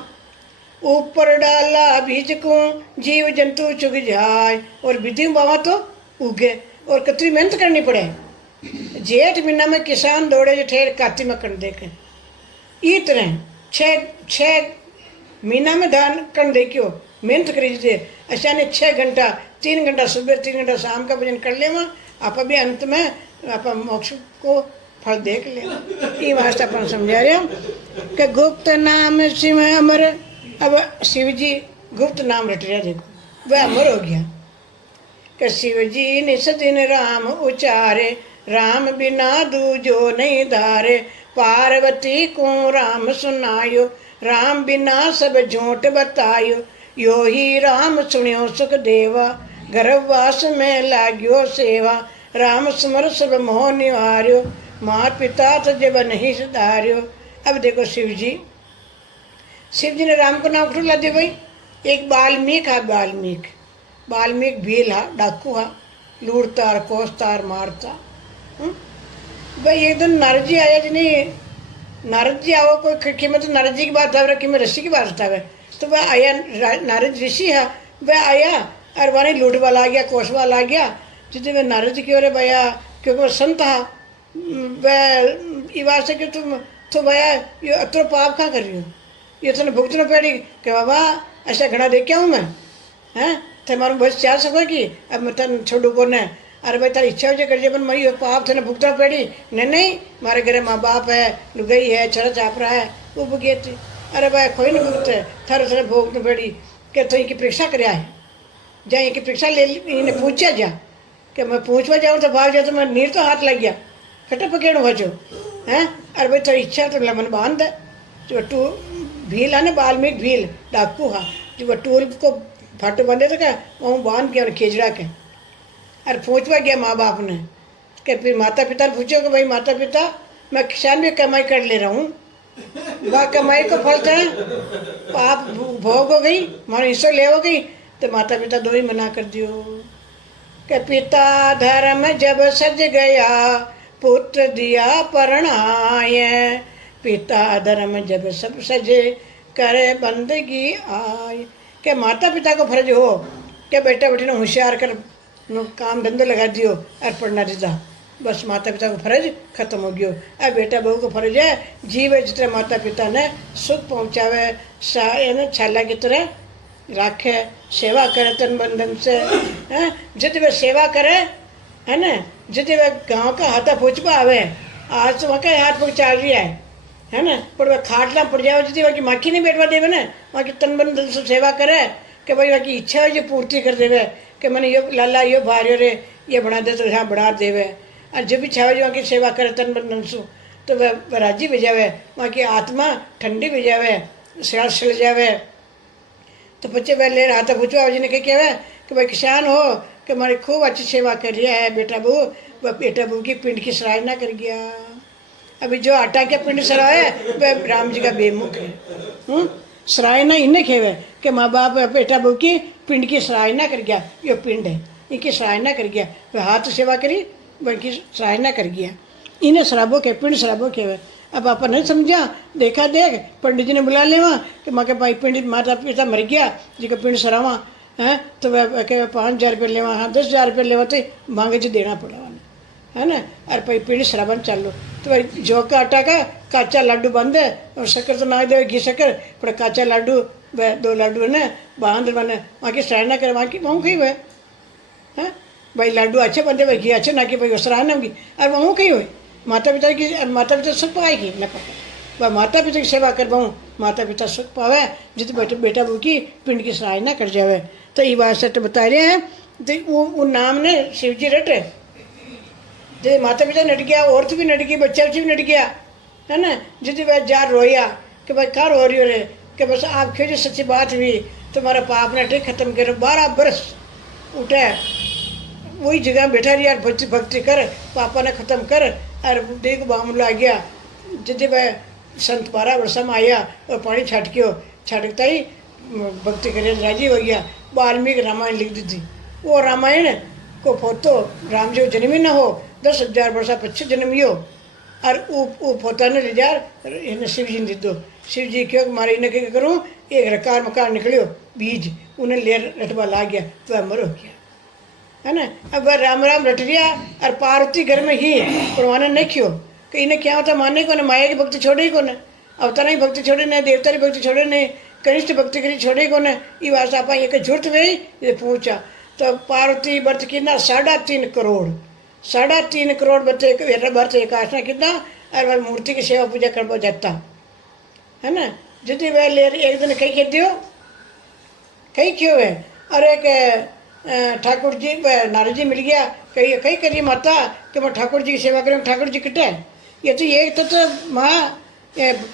ऊपर डाला बीज को जीव जंतु चुग जाए, और विधि में बहा तो उगे, और कितनी मेहनत करनी पड़े। जेठ महीना में किसान दौड़े जो ठेर काती में कर देखे, इतने छः महीना में धान कर दे क्यों मेहनत करी दे। अच्छा ने 6 घंटा 3 घंटा सुबह 3 घंटा शाम का भजन कर ले आप अभी अंत में आप मोक्ष को फल देख ले। ये वास्ते अपन समझा रहे कि गुप्त नाम सिंह अमर। अब शिव जी गुप्त नाम रट रहा, देखो वह अमर हो गया कि शिव जी निस दिन राम उचारे, राम बिना दूजो नहीं धारे, पार्वती को राम सुनायो, राम बिना सब झूठ बतायो, यो ही राम सुनियो सुख देवा, गर्भवास में लाग्यो सेवा, राम सुमर सब मोह निवार्यो, मात पिता तज नहीं सुधार्यो। अब देखो शिव जी ने राम को नाम क्यों ला दिया भाई, एक बाल्मीक हा, बाल्मीक भील हा, डाकू हा, लूटता कोसता मारता भाई। एक दिन नारद जी आया जिन्हें, नारद जी आओ कोई खिड़की में तो नारद जी की बात रखी में ऋषि की बात बतावे, तो वह आया नारद ऋषि है, वह आया और वहाँ लूट वाला आ गया, कोस वाला आ गया, जितने वह नारद जी की ओर भैया क्योंकि वह संत था, वह इवार से कि तुम तो भैया ये अतो पाप कहाँ कर रही हो, ये तो भुगतना पड़ी कि बाबा ऐसा घड़ा दे क्या हूँ मैं, हैं तुम्हारा बस चाह सको कि अब मैं तन छोड़ू को न, अरे भाई तारी इच्छा हो कर जब मई पाप थे ना भुगतना पड़ी, नहीं मारे घरे माँ बाप है, लुगई है, छरा चापरा है, वो भुगे थी, अरे भाई कोई नहीं भुगते थारे थारे भोगना पड़ी कि तो इनकी परीक्षा कराया है, जा इनकी परीक्षा ले इन्हें पूछा जा कि मैं पूछवा जाऊँ तो भाग जाओ तो मैं नीर तो हाथ लग गया खट्टा पकेड़ो बचो हैं, अरे भाई तेरी इच्छा तो लमन बांध दे। जो टू भील है ना बाल्मीक भील डाकू हा, जो वह टूल को फाटो बांधे तो क्या वहाँ बांध के खेजड़ा के अरे पूछवा गया माँ बाप ने कि फिर माता पिता ने पूछो कि भाई माता पिता मैं किसान भी कमाई कर ले रहा हूँ, वह कमाई को फल था पाप भोग हो गई मानो हिस्सा ले हो गई, तो माता पिता दो ही मना कर दियो कि पिता धर्म जब सज गया पुत्र दिया परणाय, पिता धर्म जब सब सजे, करे बंदगी आय। के माता पिता को फर्ज हो कि बेटा बेटी ने होशियार कर काम धंधो लगा दियो और पढ़ना दीदा, बस माता पिता को फर्ज खत्म हो गयो। अब बेटा बहू को फर्ज है जीवे जितने माता पिता ने सुख पहुँचावे, छाला की तरह राखे, सेवा करे तन बंधन से, हैं जितने वे सेवा करे है ना, जितने वे गाँव का हाथा पूछपा आवे, आज तो वहाँ का हाथ पग चल रही है ना, पर वह खाटला पड़ जाए जितनी वहाँ की माखी नहीं बैठवा देवे ना, वहाँ की तन बंधन से सेवा करे कि भाई वहाँ की इच्छा है जो पूर्ति कर देवे कि मैंने यो लाला यो भार्यो रे ये बना दे तो यहाँ बढ़ा देवे, और जब भी छावे जो वहाँ की सेवा करे तन बंधन से तो वह राजी भी जावे, वहाँ की आत्मा ठंडी भी जावे, सियाल सिल जावे। तो बच्चे वह ले रहा था पूछो जी ने क्या है कि भाई किसान हो कि हमारी खूब अच्छी सेवा कर लिया है बेटा बहू, वह बेटा बहू की पिंड की सराहना कर गया। अभी जो आटा के पिंड सराय है वह राम जी का बेमुख है, सराहना इन्हें खेवे कि माँ बाप बेटा बहू की पिंड की सराहना कर गया, ये पिंड है इनकी सराहना कर गया, वह हाथ सेवा करी वह इनकी सराहना कर गया, इन्हें शराबों के पिंड शराबों खेवे। अब आप नहीं समझा, देखा देख पंडित जी ने बुला ले वहाँ कि माँ के भाई पिंड माता पिता मर गया जी का पिंड सरावा है, तो वह कहे 5,000 रुपये लेवा, हाँ 10,000 रुपये लेवा तो मांगे जी देना पड़ा है ना, और भाई पिंड सरावन चल लो। तो भाई जौ का आटा का काचा लाडू बंद है और शक्कर तो ना दे घी शक्कर, पर काचा लाडू वह 2 लाडू है ना बांध बने वहाँ की सराहना करे, वहाँ की वहाँ कही हुए हैं भाई लाडू अच्छे बनते भाई घी अच्छे ना कि भाई सराहना होगी, और वहाँ कही हुई माता पिता की, माता पिता सुख पाएगी न पाए, वह माता पिता की सेवा कर पाऊँ माता पिता सुख पावे, जित बेटा बहू की पिंड की सराहना कर जावे। तो ये बात सट बता रहे हैं, तो वो नाम ने शिव जी रटे, जो माता पिता नट गया, औरत भी नट गई, बच्चा भी नट गया है ना, जितनी वह जा रोया कि भाई कहाँ रो रही हो रे, कि बस आप क्यों जो सच्ची बात हुई तुम्हारा पाप ने ठीक खत्म करो, 12 बरस उठे वही जगह बैठा रही यार, भक्ति भक्ति कर पापा ने खत्म कर, और देख मामला आ गया जितने वह संत 12 वर्षा में आया और पानी छाटक्यो, छाटकता ही भक्ति करे राजी हो गया, वाल्मीकि रामायण लिख दी थी। वो रामायण को फोतो राम जी जन्म ही न हो 10,000 वर्षा पीछे जन्मियो, और वो पोता ने ले जा शिव जी ने दी दो, शिव जी क्यों मारे इन्हें क्या करूँ, एक रकार मकार निकलियो बीज उन्हें ले रटवा ला गया, तो अमर हो गया है ना। अब वह राम राम रट गया, और पार्वती घर में ही परवाना नहीं क्यों कि इन्हें क्या होता माने को न, माया की भक्ति छोड़े ही को न, अवतारा की भक्ति छोड़े नहीं, देवता की भक्ति छोड़े नहीं, कनिष्ठ भक्ति करी छोड़े को न, ये बात आप ये झूठ गई ये पूछा। तो पार्वती व्रत कितना 3.5 करोड़ 3.5 करोड़ बच्चे व्रत एक आसना कितना, और वह मूर्ति की सेवा पूजा कर जाता है ना। जितनी वह ले एक दिन कहीं कहती हो कहीं क्यों है, और एक ठाकुर जी नारद जी मिल गया, कही कहीं करिए माता कि मैं ठाकुर जी की सेवा करूँ, ठाकुर जी किटे ये तो एक तत्व माँ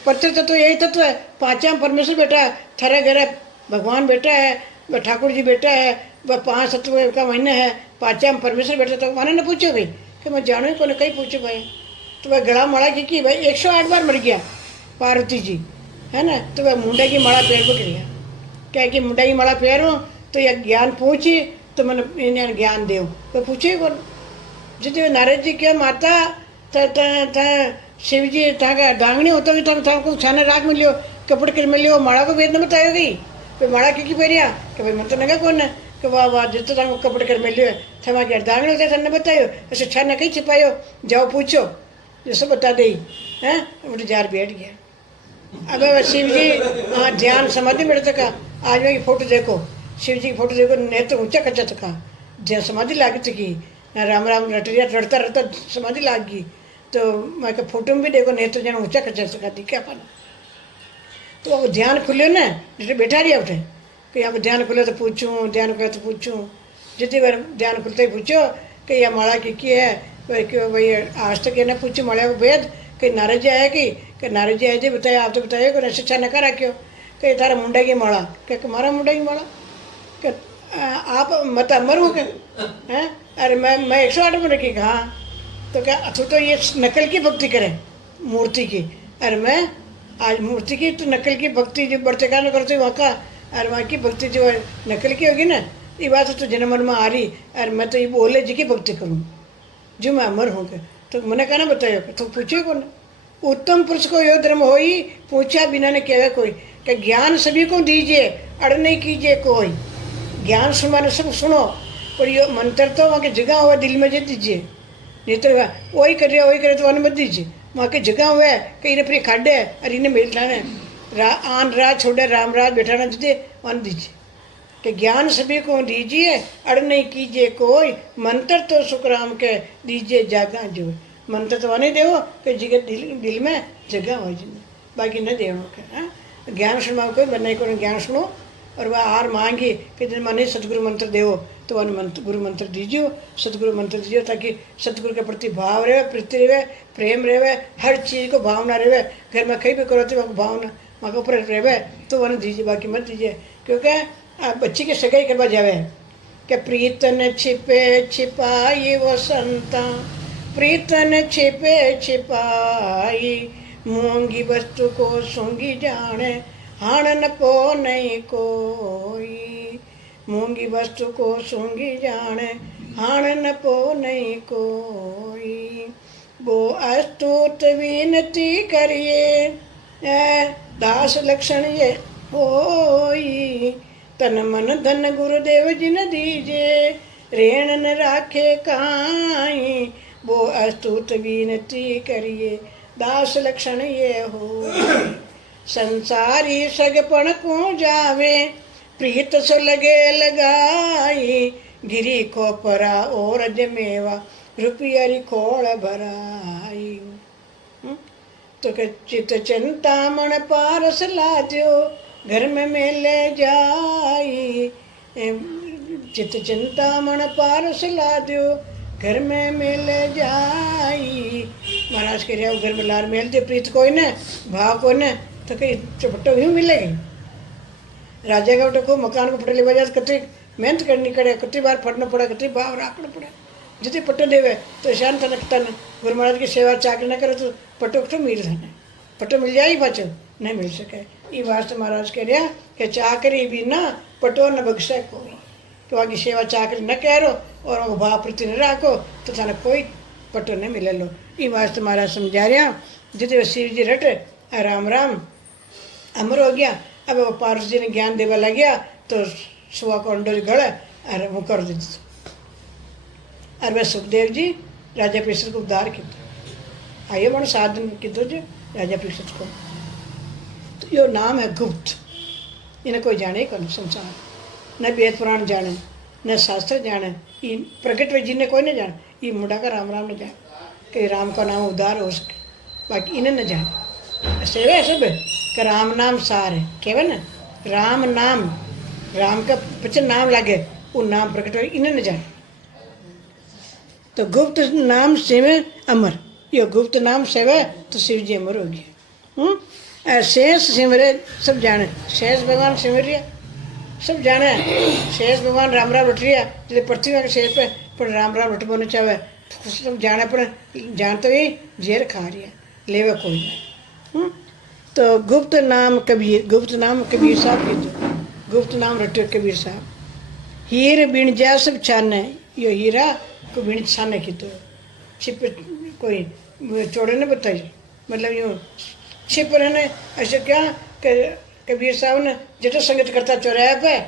पत्र तत्व यही तत्व है, 5वां परमेश्वर बेटा है, थारे घर भगवान बेटा है, वह ठाकुर जी बेटा है, वह 5 तत्व का महीना है, 5वां परमेश्वर बेटा। तो मैंने न पूछो भाई कि मैं जानू ही को कहीं पूछो भाई, तो वह गला माला की भाई 108 बार मर गया पार्वती जी है ना, तो वह मुंडा की माला पैर पर गया, क्या कि मुंडा की माला पैरूँ तो यह ज्ञान पूछी तो मैंने इन्हें ज्ञान देव, तो पूछे कौन जितने नारद जी क्या माता शिव जी का डांगनी होता भी को छाना राख में लियो कपड़े कर में लियो, माड़ा को वेद न बतायो गई भाई माड़ा क्योंकि पैरिया कि भाई मन तो नगा कौन है कि वाह वाह जितने को कपड़े कर में लियो थमा क्या डांगनी होता था न बतायो, ऐसे छाना कहीं छिपायो, जाओ पूछो जैसे बता दे हैं, वो जार बैठ गया। अब शिव जी हाँ ध्यान समाधि में रहता का, आज मेरी फोटो देखो शिव जी की फोटो देखो, नेत्र ऊंचा कच्चा था, जहाँ समाधि लागी थी राम राम रटरिया रटता रटता समाधि लाग गई, तो मैं क्या फोटो में भी देखो नेत्र जन ऊंचा कच्चा था दिखा पाना। तो वो ध्यान खुले ना जैसे बैठा रही उठे कि यहाँ पर ध्यान खुले तो पूछूँ, ध्यान खुले तो पूछूँ, जितनी बार ध्यान खुलते ही पूछो कि यह माला की है भाई, क्यों भाई आज तक ये ना पूछो माला को भेद कि नारद जी आया कि नारद जी आए थे बताया आप तो बताइए कि शिक्षा न करा क्यों कि तारा मुंडा की माला, क्या हमारा मुंडा की माला कि आप मत अमर हो क्या हैं, अरे मैं 108 में रखी हाँ, तो क्या तो ये नकल की भक्ति करें मूर्ति की, अरे मैं आज मूर्ति की तो नकल की भक्ति जो बर्तका न करते वहाँ का, अरे वहाँ की भक्ति जो नकल की होगी ना, ये बात तो जन्म मन में आ रही, अरे मैं तो ये बोले जी की भक्ति करूँ जो मैं अमर हूँ, तो मैंने कहना बतायो तो पूछो कौन। उत्तम पुरुष को यो धर्म हो ही पूछा बिना ने कहवे कोई, कि ज्ञान सभी को दीजिए अड़ नहीं कीजिए कोई। ज्ञान सुनाने सब सुनो, पर यो मंत्र तो वहाँ की जगह हुआ दिल में दे दीजिए, नहीं तो वही करे तो वन मत दीजिए। वहाँ की जगह हुआ है कि इन्हें अपनी खाडे है और इन्हें मिल लाना आन राज छोड़े राम राज बैठाना दीजिए वन दीजिए। कि ज्ञान सभी को दीजिए अड़ नहीं कीजिए कोई, मंत्र तो सुखराम के दीजिए जागा जो। मंत्र तो वही देवो कि जगह दिल में जगह हो जिन, बाकी न देवो के। ज्ञान सुनवा कोई बनने को ज्ञान सुनो और वह हार मांगी कि दिन मने सतगुरु मंत्र देवो तो वन मंत्र गुरु मंत्र दीजिए, सतगुरु मंत्र दीजिए, ताकि सतगुरु के प्रति भाव रहे, प्रीति रहे, प्रेम रहे, हर चीज़ को भावना रहे। घर में कहीं भी करो तो वहाँ भावना वहाँ के ऊपर रहे तो वन दीजिए, बाकी मत दीजिए। क्योंकि बच्ची की सगाई करवा जावे कि प्रीतन छिपे छिपाई वो संता, प्रीतन छिपे छिपाई, मूंगी वस्तु को सूंगी जाने हाण न को नहीं कोई। मूंगी वस्तु को सूंगी जाने हाण न को नहीं कोई। वो अस्तुत विनती करिए दास लक्षण ये होई, तन मन धन गुरुदेव जिन दीजे रेण न राखे काई। वो अस्तुत विनती करिए दास लक्षण ये हो। संसारी सगपण को जावे प्रीत सो लगे लगाई, गिरी को परा और जमेवा रुपयारी खोल भराई। तो के चित चिंता मन पारस लाद्यो घर में मेले जाई, चित चिंता मन पारस लाद्यो घर में मेले जाई। महाराज कह रहे घर में लार मेल दे प्रीत कोई न भाव को न तो कहीं चपट्टो यूँ मिलेगी। राजा का बेटा को मकान को पटे ले बजा कतई मेहनत करनी पड़े, कतई बार फटना पड़ा, कतई भाव राखना पड़ा। जितने पट्टो देवे तो शांत तन गुरु महाराज की सेवा चाकरी न करे तो पट्टो तो मिल जाना, पट्टो मिल जाए बचो नहीं मिल सके। ये वास्ते महाराज कह रहा कि चाकरी भी ना पटो न बख्शे कोई, तो वहाँ की सेवा चाकरी न करो और वहाँ भाव प्रति न राखो तो थाने कोई पट्टो न मिले लो। ये वास्ते महाराज समझा रहा जितने शिव जी रट राम राम अमर हो गया। अब वो पारस जी ने ज्ञान देवा लग गया तो सुहा को अंडोरी गड़ और वो कर दी। और वह सुखदेव जी राजा परीक्षित को उद्धार किया। आइए मन साधन कितो जो राजा परीक्षित को। तो यो नाम है गुप्त, इन्हें कोई जाने कौन संसार, न वेद पुराण जाने न शास्त्र जाने, ये प्रकट में जिन्हें कोई न जाने। ये मुंडा का राम राम न जाने कि राम का नाम उद्धार हो सके, बाकी इन्हें न जाने। सेवे सब कि राम नाम सार है केवल ना, राम नाम राम का पचन नाम लगे वो नाम प्रकट हो इन्हें न जाने। तो गुप्त नाम सेवे अमर, यो गुप्त नाम सेवे तो शिव जी अमर हो गया। शेष सिमरे सब जाने, शेष भगवान सिमरिया सब जाने। शेष भगवान राम राम रट रिया जैसे पृथ्वी के शेष पे पर राम राम रट बोने चाहे सब जाने पर जान तो ही जेर खा रही है लेवे कोई नहीं। तो गुप्त नाम कबीर साहब की जो गुप्त नाम रटे कबीर साहब। हीर बिन जा सब छाने, यो हीरा को बिन छाने की तो छिप कोई चौड़े ने बताई, मतलब यूँ छिप रहने ऐसे क्या कबीर साहब ने जटा संगत करता चौराहे पे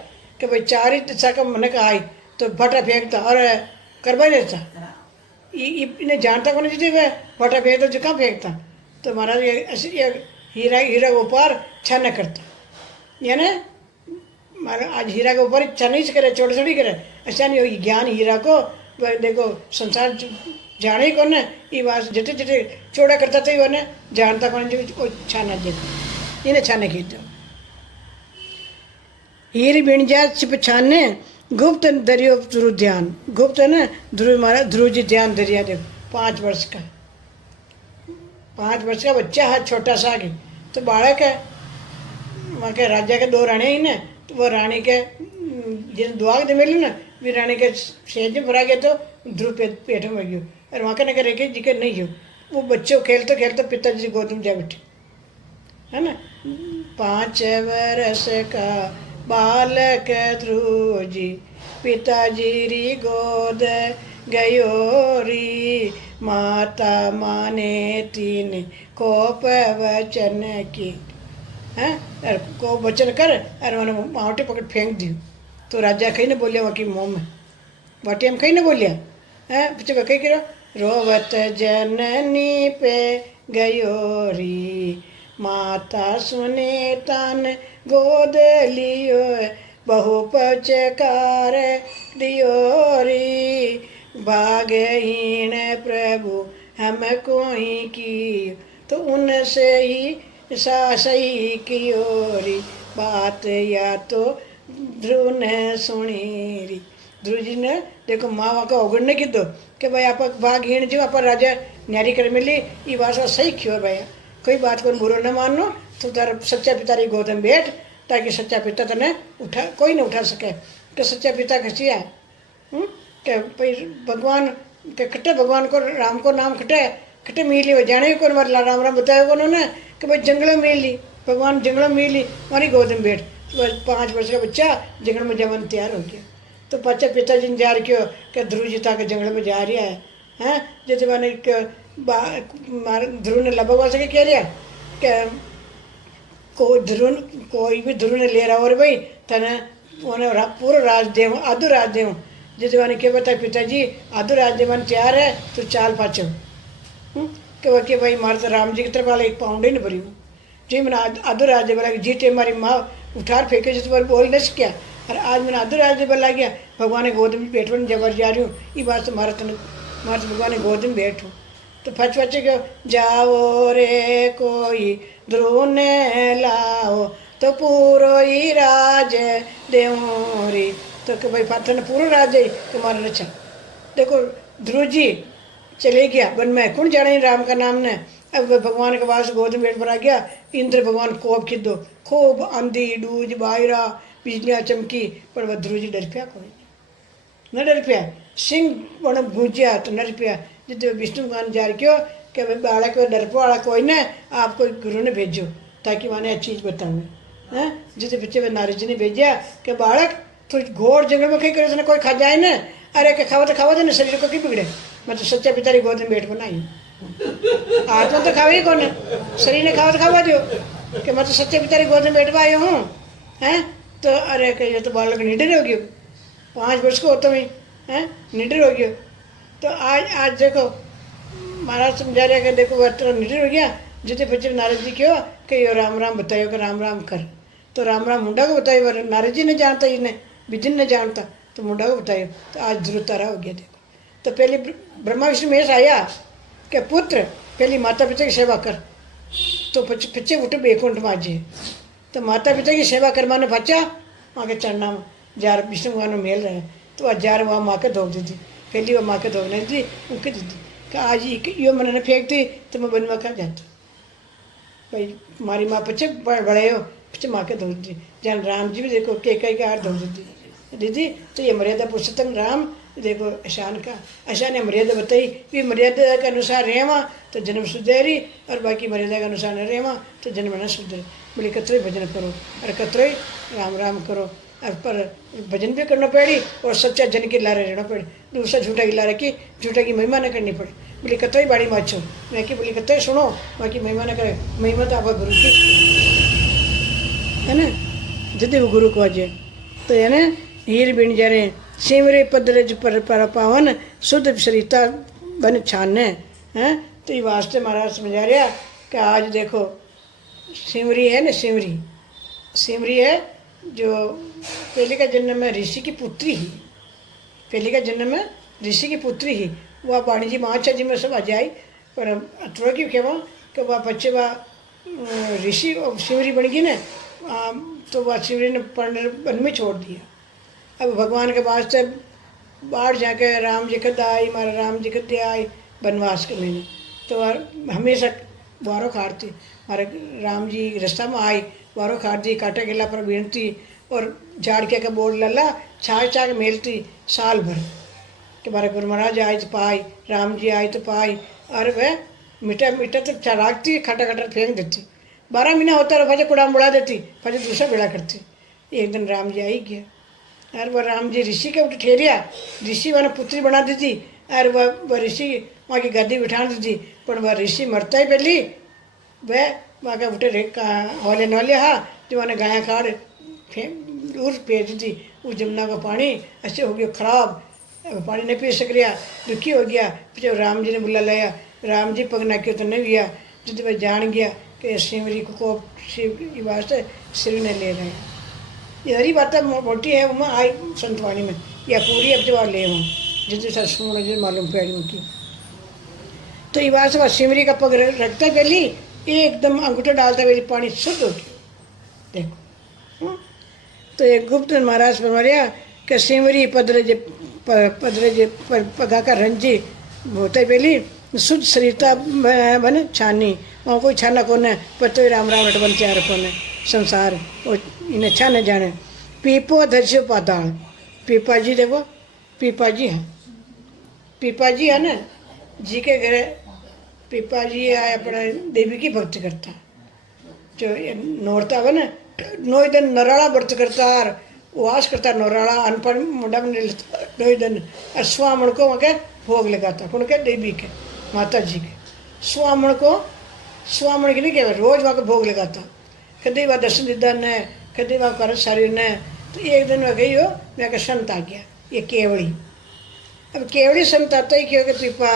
कि भाई चार ही दिशा का मन का आई तो भटा फेंकता और करवा देता। इन्हें जानता कौन जीते वह भटा फेंकता जो कहाँ फेंकता। तो महाराज ये हीरा के ऊपर इच्छा न करता, यानी महाराज आज हीरा के ऊपर इच्छा नहीं से करे चोड़ थोड़ी करे, ऐसा नहीं होगी। ज्ञान हीरा को देखो संसार जाने ही कौन है ये बात जटे जटे चौड़ा करता था ही जानता कौन जो छाना देखो इन्हें छाने की। हीर बिन जात छिप छाने गुप्त दरियो ध्रुव ध्यान। गुप्त है ना ध्रुव महाराज ध्रुव जी ध्यान दरिया देखो 5 वर्ष का, 5 वर्ष का बच्चा है छोटा सा के तो बालक है। वहाँ के राजा के 2 रानी ही ना, तो वो रानी के जिन दुआ दे मिली ना भी रानी के सेज में भरा गया तो ध्रुव पेट में गयो और वहाँ के न करे जी के नहीं हो। वो बच्चे खेलते खेलते पिताजी गोद में जा बैठे है ना। 5 वर्ष का बालक ध्रुव जी पिताजी री गोद गयो री, माता माने तीन कोप वचन की हैं और को वचन कर और मैंने मावटे पकड़ फेंक दी। तो राजा कहीं न बोलिया वकी मुँह में वाटी हम कहीं न बोलिया हैं पीछे कहीं करो रोवत जननी पे गयोरी माता सुने तान गोद लियो बहु पचकार दियोरी भागहीन प्रभु हमको ही की तो उनसे ही सही कियोरी बात या तो ध्रुव ने सुनी ध्रुव जी ने देखो माँ वहाँ का उगड़ने की दो कि भाई आप भागहीन जो आप राजा न्यारी कर मिली ये बात सही क्यों भैया कोई बात को बुरा न मानो तो तार सच्चा पिता री गोद में बैठ ताकि सच्चा पिता तने उठा कोई न उठा सके कि सच्चा पिता खचिया के भाई भगवान के खट्टे भगवान को राम को नाम खट्टे खट्टे मिली हो जाने को मारे राम राम बताया को उन्होंने कि भाई जंगलों में मिली भगवान जंगलों में मिली हमारी गोद में बैठ 5 वर्ष का बच्चा जंगल में जवन तैयार हो गया तो बच्चा पिताजी ने जा रखियो कि ध्रुव जी ताकि जंगल में जा रहा है हैं जैसे मैंने ध्रुव ने लगभग से कह लिया कि कोई भी ध्रुव ने ले रहा और भाई तने उन्हें पूरा राज देव आधो राज देव जैसे मैंने क्या बताया पिताजी आधो राज देवन तैयार है तो चाल पाचो कि वह भाई मारे तो राम जी की तरफ वाला 1 पाउंड ही नहीं भरी हूँ जी मैंने आधो राज दे बोला जीते हमारी माँ उठार फेंके जिस पर बोल नहीं सकिया और आज मैंने आधो राज दे बोला गया भगवान ने गोद में बैठ जबर जा रही हूँ ये बात से मारा भगवान ने गोद में बैठूँ तो फच के जाओ रे कोई ध्रुव ने लाओ तो पूरो ही राज देवरी तो कि भाई फातर ने पूरा राज है तुम्हारा रचा देखो ध्रुव जी चले गया वन में कौन जाने राम का नाम ने अब भगवान के पास गोद में पेट भरा गया इंद्र भगवान कोप खिदो खूब आंधी डूज बायरा बिजलियाँ चमकी पर वह ध्रुव जी डर पिया कोई न डर पिया सिंह बण गूंजिया तो न डर पिया जितने विष्णु भगवान जा रखियो कि भाई बालक डरपो वाला कोई ना आपको गुरु ने भेजो ताकि मैंने अच्छी चीज़ बताऊँ हैं जिससे बच्चे में नारद जी ने भेजा कि बालक तो घोर जंगल में कहीं करे कोई खा जाए ना अरे के खावा तो ना शरीर को क्यों बिगड़े मैं तो सच्चा पिता री गोद में बैठ बनाई आत्मा तो खावे ही कौन शरीर ने खावा तो खावा दो कि मैं तो सच्चे पिता री गोद में बैठ पाया हूँ हैं तो अरे कि ये तो बालक निडर हो गयो 5 वर्ष को होता मैं हैं निडर हो गया तो आज देखो महाराज समझा रहे कि देखो वह तो निडर हो गया जितने बच्चे नारद जी क्यों कि यो राम राम बतायो कि राम राम कर तो राम राम मुंडा को बतायो नारद जी ने जानता इन्हें विजिन ने जानता तो मुंडा को बतायो तो आज ध्रुव तारा हो गया देखो तो पहले ब्रह्मा विष्णु महेश आया कि पुत्र पहली माता पिता की सेवा कर तो पिछे उठ बेकुंठ माजे तो माता पिता की सेवा कर माने बच्चा वहाँ के चढ़ना में जार विष्णु भगवान में मेल रहे तो आज जार वहाँ माँ के धोख दी थी पहली वो माँ के धोने दी उनके दी थी कि आज यो मैंने फेंक दी तो मैं बनवा खा जाता भाई हमारी माँ पीछे बड़े हो पीछे माँ के धो दी जहाँ राम जी भी देखो कई के हार धो दी दीदी तो ये मर्यादा पुरुषोत्तम राम देखो ईशान का ईशान ने मर्यादा बताई भी मर्यादा के अनुसार रेवा तो जन्म सुधेरी और बाकी मर्यादा के अनुसार न रेवा तो जन्म न सुधरे बोले कतरे भजन करो और कतरे राम राम करो और पर भजन भी करना पड़ी और सच्चा जन के लारे रहना पड़े दूसरा झूठा की लारे की झूठा की महिमा न करनी पड़े बोले कतई बाड़ी माचो मैं कि बोली कतई सुनो बाकी महिमा न करे महिमा तो आप गुरु की है ना जितने वो गुरु को आज तो है ना हीर बिन जरे सिमरे पदरज पर पावन शुद्ध सरिता बन छाने हैं तो ये वास्ते महाराज समझा रहा कि आज देखो सिमरी है ना सिमरी है जो पहले का जन्म में ऋषि की पुत्री ही पहले का जन्म में ऋषि की पुत्री ही वह वाणी जी माँ जी में सब आ जाए पर थोड़ा क्यों कहवा कि वह बच्चे वह ऋषि सिमरी बन गई ना तो वह सिमरी ने वन में छोड़ दिया अब भगवान के पास से बाहर जाके राम जी कद आई मारा राम जी कद आई वनवास के महीने तो हमेशा वारो खाड़ती हमारे राम जी रास्ता में आई वारो खाड़ती काटा गिला पर बीनती और झाड़ के का बोर्ड लल्ला छा के मेलती साल भर कि हमारे गुरु महाराज आए तो पाई राम जी आए तो पाई और वह मीठा मीठा तो चढ़ाती खटा खटा फेंक देती 12 महीना होता रहा फजे कुड़ाम बुड़ा देती फजे दूसरा बेड़ा करती एक दिन राम जी आई गया और वह राम जी ऋषि के उठ ठहरिया ऋषि वाला पुत्री बना दी थी और वह ऋषि वहाँ की गद्दी बिठा दी थी, पर वह ऋषि मरता ही पहली वह वहाँ का उठे रे हौले नौले हा जो मैंने गाया काड़ दूर भेज दी। वो जमुना का पानी ऐसे हो गया खराब, पानी नहीं पी सक रहा, दुखी हो गया। फिर राम जी ने बुला लाया, राम जी पगना क्यों तो नहीं गया, जिद वह जान गया कि शिवरी को शिव की वास्ते श्री ने ले रहे। ये हरी बात मोटी है उमा आई संतवाणी में, या पूरी अब जवाब ले हूँ जितने साल सुन मुझे मालूम पेड़ की। तो ये बात से सिमरी का पग रखता पहली एकदम अंगूठा डालता पहली पानी शुद्ध हो गया। देखो तो एक गुप्त महाराज फरमाया कि सिमरी पदरे जे पगा का रंजी होते पहली शुद्ध शरीरता बने छानी, वहाँ कोई छाना कौन है, पतो ही राम राम रट बन चार कौन है संसार वो इन्हें छाने जाने। पीपो धर्षो पाताल, पीपा जी देखो पीपा जी है, पीपा जी है ना जी के घर पीपा जी है अपना देवी की भक्ति करता, जो नौरता बने 9 दिन नराड़ा व्रत करता और वास करता, नौराड़ा अनपढ़ मुंडा में लेता 9 दिन और स्वामण को वहाँ के भोग लगाता, कौन के देवी के माता जी के स्वामण को, स्वामण की नहीं कह रोज वहाँ को भोग लगाता। कभी वह दर्शन दीदा ने कभी वह कर शरीर ने। तो एक दिन वह गई हो मैं का संत आ गया, ये केवड़ी। अब केवड़ी संत आता ही क्यों कि पीपा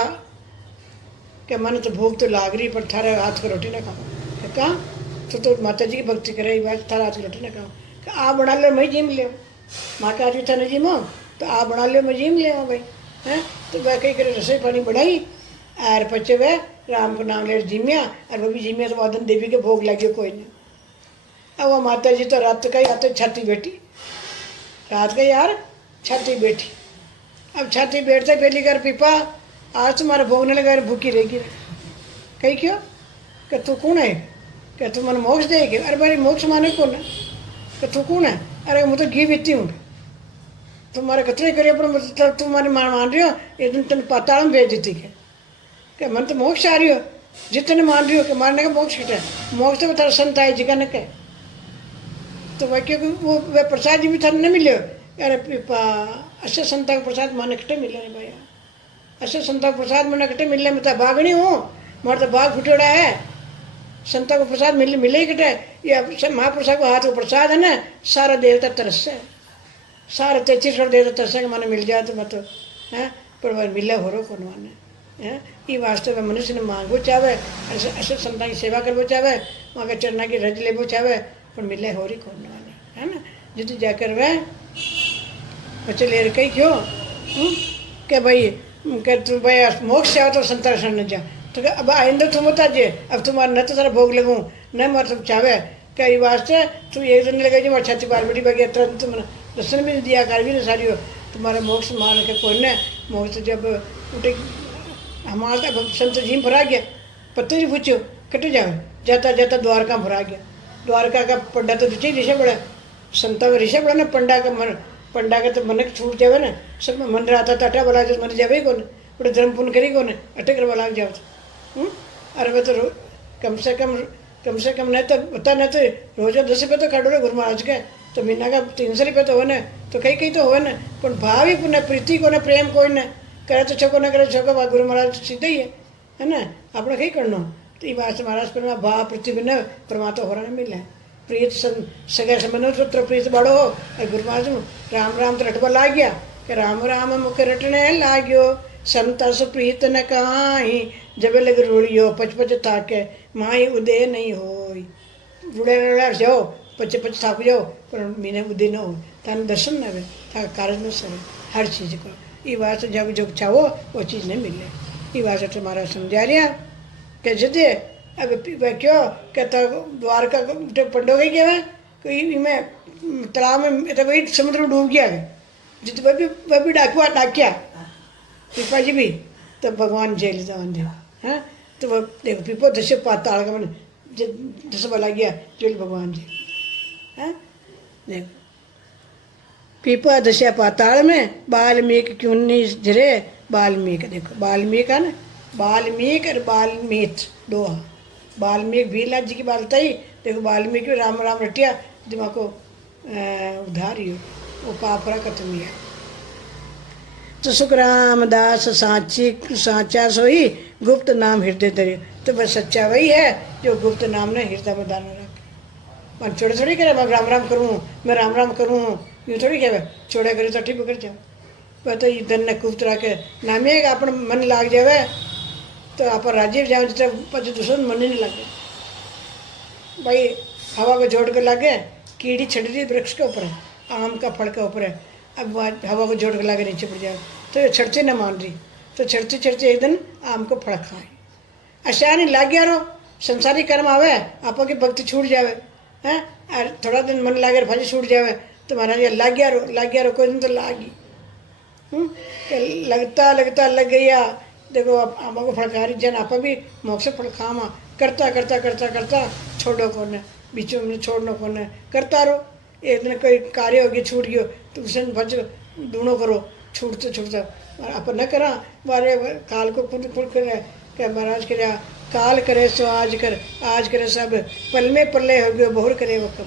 क्या मन तो भूख तो लाग रही पर थारा हाथ की रोटी ना खाओ, कहाँ तो माता जी की भक्ति करे बात थारा हाथ की रोटी ना खाओ, आप बना लो मैं जिम ले, माँ का आज था न जिमो तो आप बना लो मैं जिम ले भाई हैं। तो वह कहीं करे रसोई पानी बढ़ाई और पचे वह राम को नाम ले जिमिया, और वो भी जिमिया तो वादन देवी के भोग लगे कोई नहीं। अब वो माता जी तो रात का ही आते छाती बैठी, रात का यार छाती बैठी। अब छाती बैठते पहली कर पीपा आज तुम्हारा भोग नहीं लगा भूखी रहेगी, कही क्यों कि तू कौन है, क्या तू मन मोक्ष देगी, अरे भाई मोक्ष माने कौन है, कि तू कौन है, अरे मैं तो घी बीती हूँ, तुम्हारे कतरे करिए पर मतलब तुम्हारे मान रही हो एक दिन तुम पाताल में भेज देती क्या मन तो मोक्ष आ रही हो, जितने मान रही हो कि मारने का मोक्ष किटा है, मोक्ष तो बता संत आए जिका न कहे। तो वह क्योंकि वो वह प्रसाद भी था न मिले, अरे पीपा अच्छे संता का प्रसाद माने कटे मिले रे भैया, अच्छे संता का प्रसाद मैंने कटे मिलने में तो भागनी हूँ, मार तो भाग फुटेड़ा है, संता को प्रसाद मिले ही कटे। ये महाप्रसाद को हाथ को प्रसाद है ना, सारा देवता तरस है, सारा 33 करोड़ देवता तरस है माने मिल जाए तो मत है, पर वह मिले हो रो कौन माने है। ये वास्तव में मनुष्य ने मांगो चाहे ऐसे संता की सेवा करवो चाहे, वहाँ के चरना की रज लेवो चाहे, पर मिले हो रही कौन माने है ना। जित जाकर वह बच्चे ले कही क्यों क्या भाई क्या तू भाई मोक्ष से आओ तो संता शरण न जा, तो अब आइंदा तुम बता जे अब तुम्हारा न तो सारा भोग लगूँ न मैं तुम चाहे क्या ये वास्ते तू एक दिन लगे जो छाती पार बेटी बगे तुरंत तुम दर्शन भी नहीं दिया कर भी नहीं सारी हो, तुम्हारा मोक्ष मान के कोई न मोक्ष जब उठे हमारा संत जी भरा गया, पत्ते जी पूछो कटे जाओ जाता जाता द्वारका भरा गया, द्वारका का पंडा तो दूसरे ऋषभ बड़ा संता का ऋषभ बड़ा ना, पंडा का मन पंडा का तो मन छूट जावे ना, सब मन रहता तो अटा बला मन जावे कौन बड़े धर्म पुण्य करी कौन अटे कर बला जाओ तो अरे वह तो कम से कम नहीं तो बता नहीं तो रोजा 10 रुपये तो काटो रे गुरु महाराज के, तो महीना का 300 रुपये तो हो न, तो कहीं कहीं तो हो न, पर भाव ही पुण्य प्रीति को न प्रेम कोई न करे तो छको न करे छको बा गुरु महाराज सीधे ही है ना, अपना कहीं करना। तो ये बात महाराज पर भाव प्रीति बिना परमात्मा हो रहा नहीं मिला है, प्रीत सगा संबंध पुत्र प्रीत बड़ो हो, गुरु महाराज राम राम तो रटवा ला गया कि राम राम मुख रटने लाग्यो, संता सुप्रीत न कहाही जब लग रूढ़ियो पच पच थाके माई उदय नहीं हो, रुड़े जाओ पच पच थाक जाओ पर मीने उदय न हो, थाने दर्शन न वे था कार्य न सर हर चीज़ को। ये बात जब जो चाहो वो चीज़ नहीं मिले। ये बात तुम्हारा समझा रहा कि जदे अब क्यों कहता द्वारका पंडो गई क्या कोई मैं तालाब में तो वही समुद्र में डूब गया जित वह भी डाकिया पीपा जी भी, तो भगवान जेल जवान देव हैं, तो वह देखो पीपो दस पाताल का मन 10 बला गया जेल भगवान जी हैं। देखो पीपा दशा पाताल में बाल्मीक क्यों नहीं झरे, बाल्मीक देखो बाल्मीक है ना, बाल्मीक और बाल्मीत दो, बाल्मीक भीलनाथ जी की बात बताई, देखो बाल्मीक राम राम रटिया दिमाग को उधार ही वो पापरा खत्म किया। तो सुख रामदास साची साचा सोई गुप्त नाम हृदय धरे। तो बस सच्चा वही है जो गुप्त नाम ने हृदय में धारण रखे। और छोड़े थोड़ी करे मैं राम राम करूँ, मैं राम राम करूँ, यूँ थोड़ी कहे छोड़े करे तो ठीक कर जाओ। पर तो ये धन ने गुप्त रखे नामे अपन मन लाग जावे तो आप राजीव जाओ जितने पच दूसरे मन ही नहीं लगे। भाई हवा को जोड़ के लागे, कीड़ी छड़ रही वृक्ष के ऊपर है, आम का फल के ऊपर है, अब हवा को जोड़ के लागे नीचे पड़ जाए तो ये छड़ते न मान रही, तो छड़ते छड़ते एक दिन आम को फल खाए। ऐसा नहीं लाग गया रो संसारी कर्म आवे आप की भक्ति छूट जावे हैं, और थोड़ा दिन मन लागे भज छूट जावे तो महाराज ये लाग गया रो कोई दिन तो लागी। लगता लगता लग गया देखो आप आमा को फड़का रही जन आप भी मोक्ष फल खामा करता करता करता करता छोड़ो कौन है, बीचों में छोड़ना कौन है, करता रहो। एक दिन कोई कार्य हो गया छूट गयो तो उसे भज दूनो करो छूटते छूटते आप न करा बारे काल को खुद खुद करे क्या महाराज करे काल करे सो आज करे सब पल में पल्ले हो गयो बहुर करे वो कब।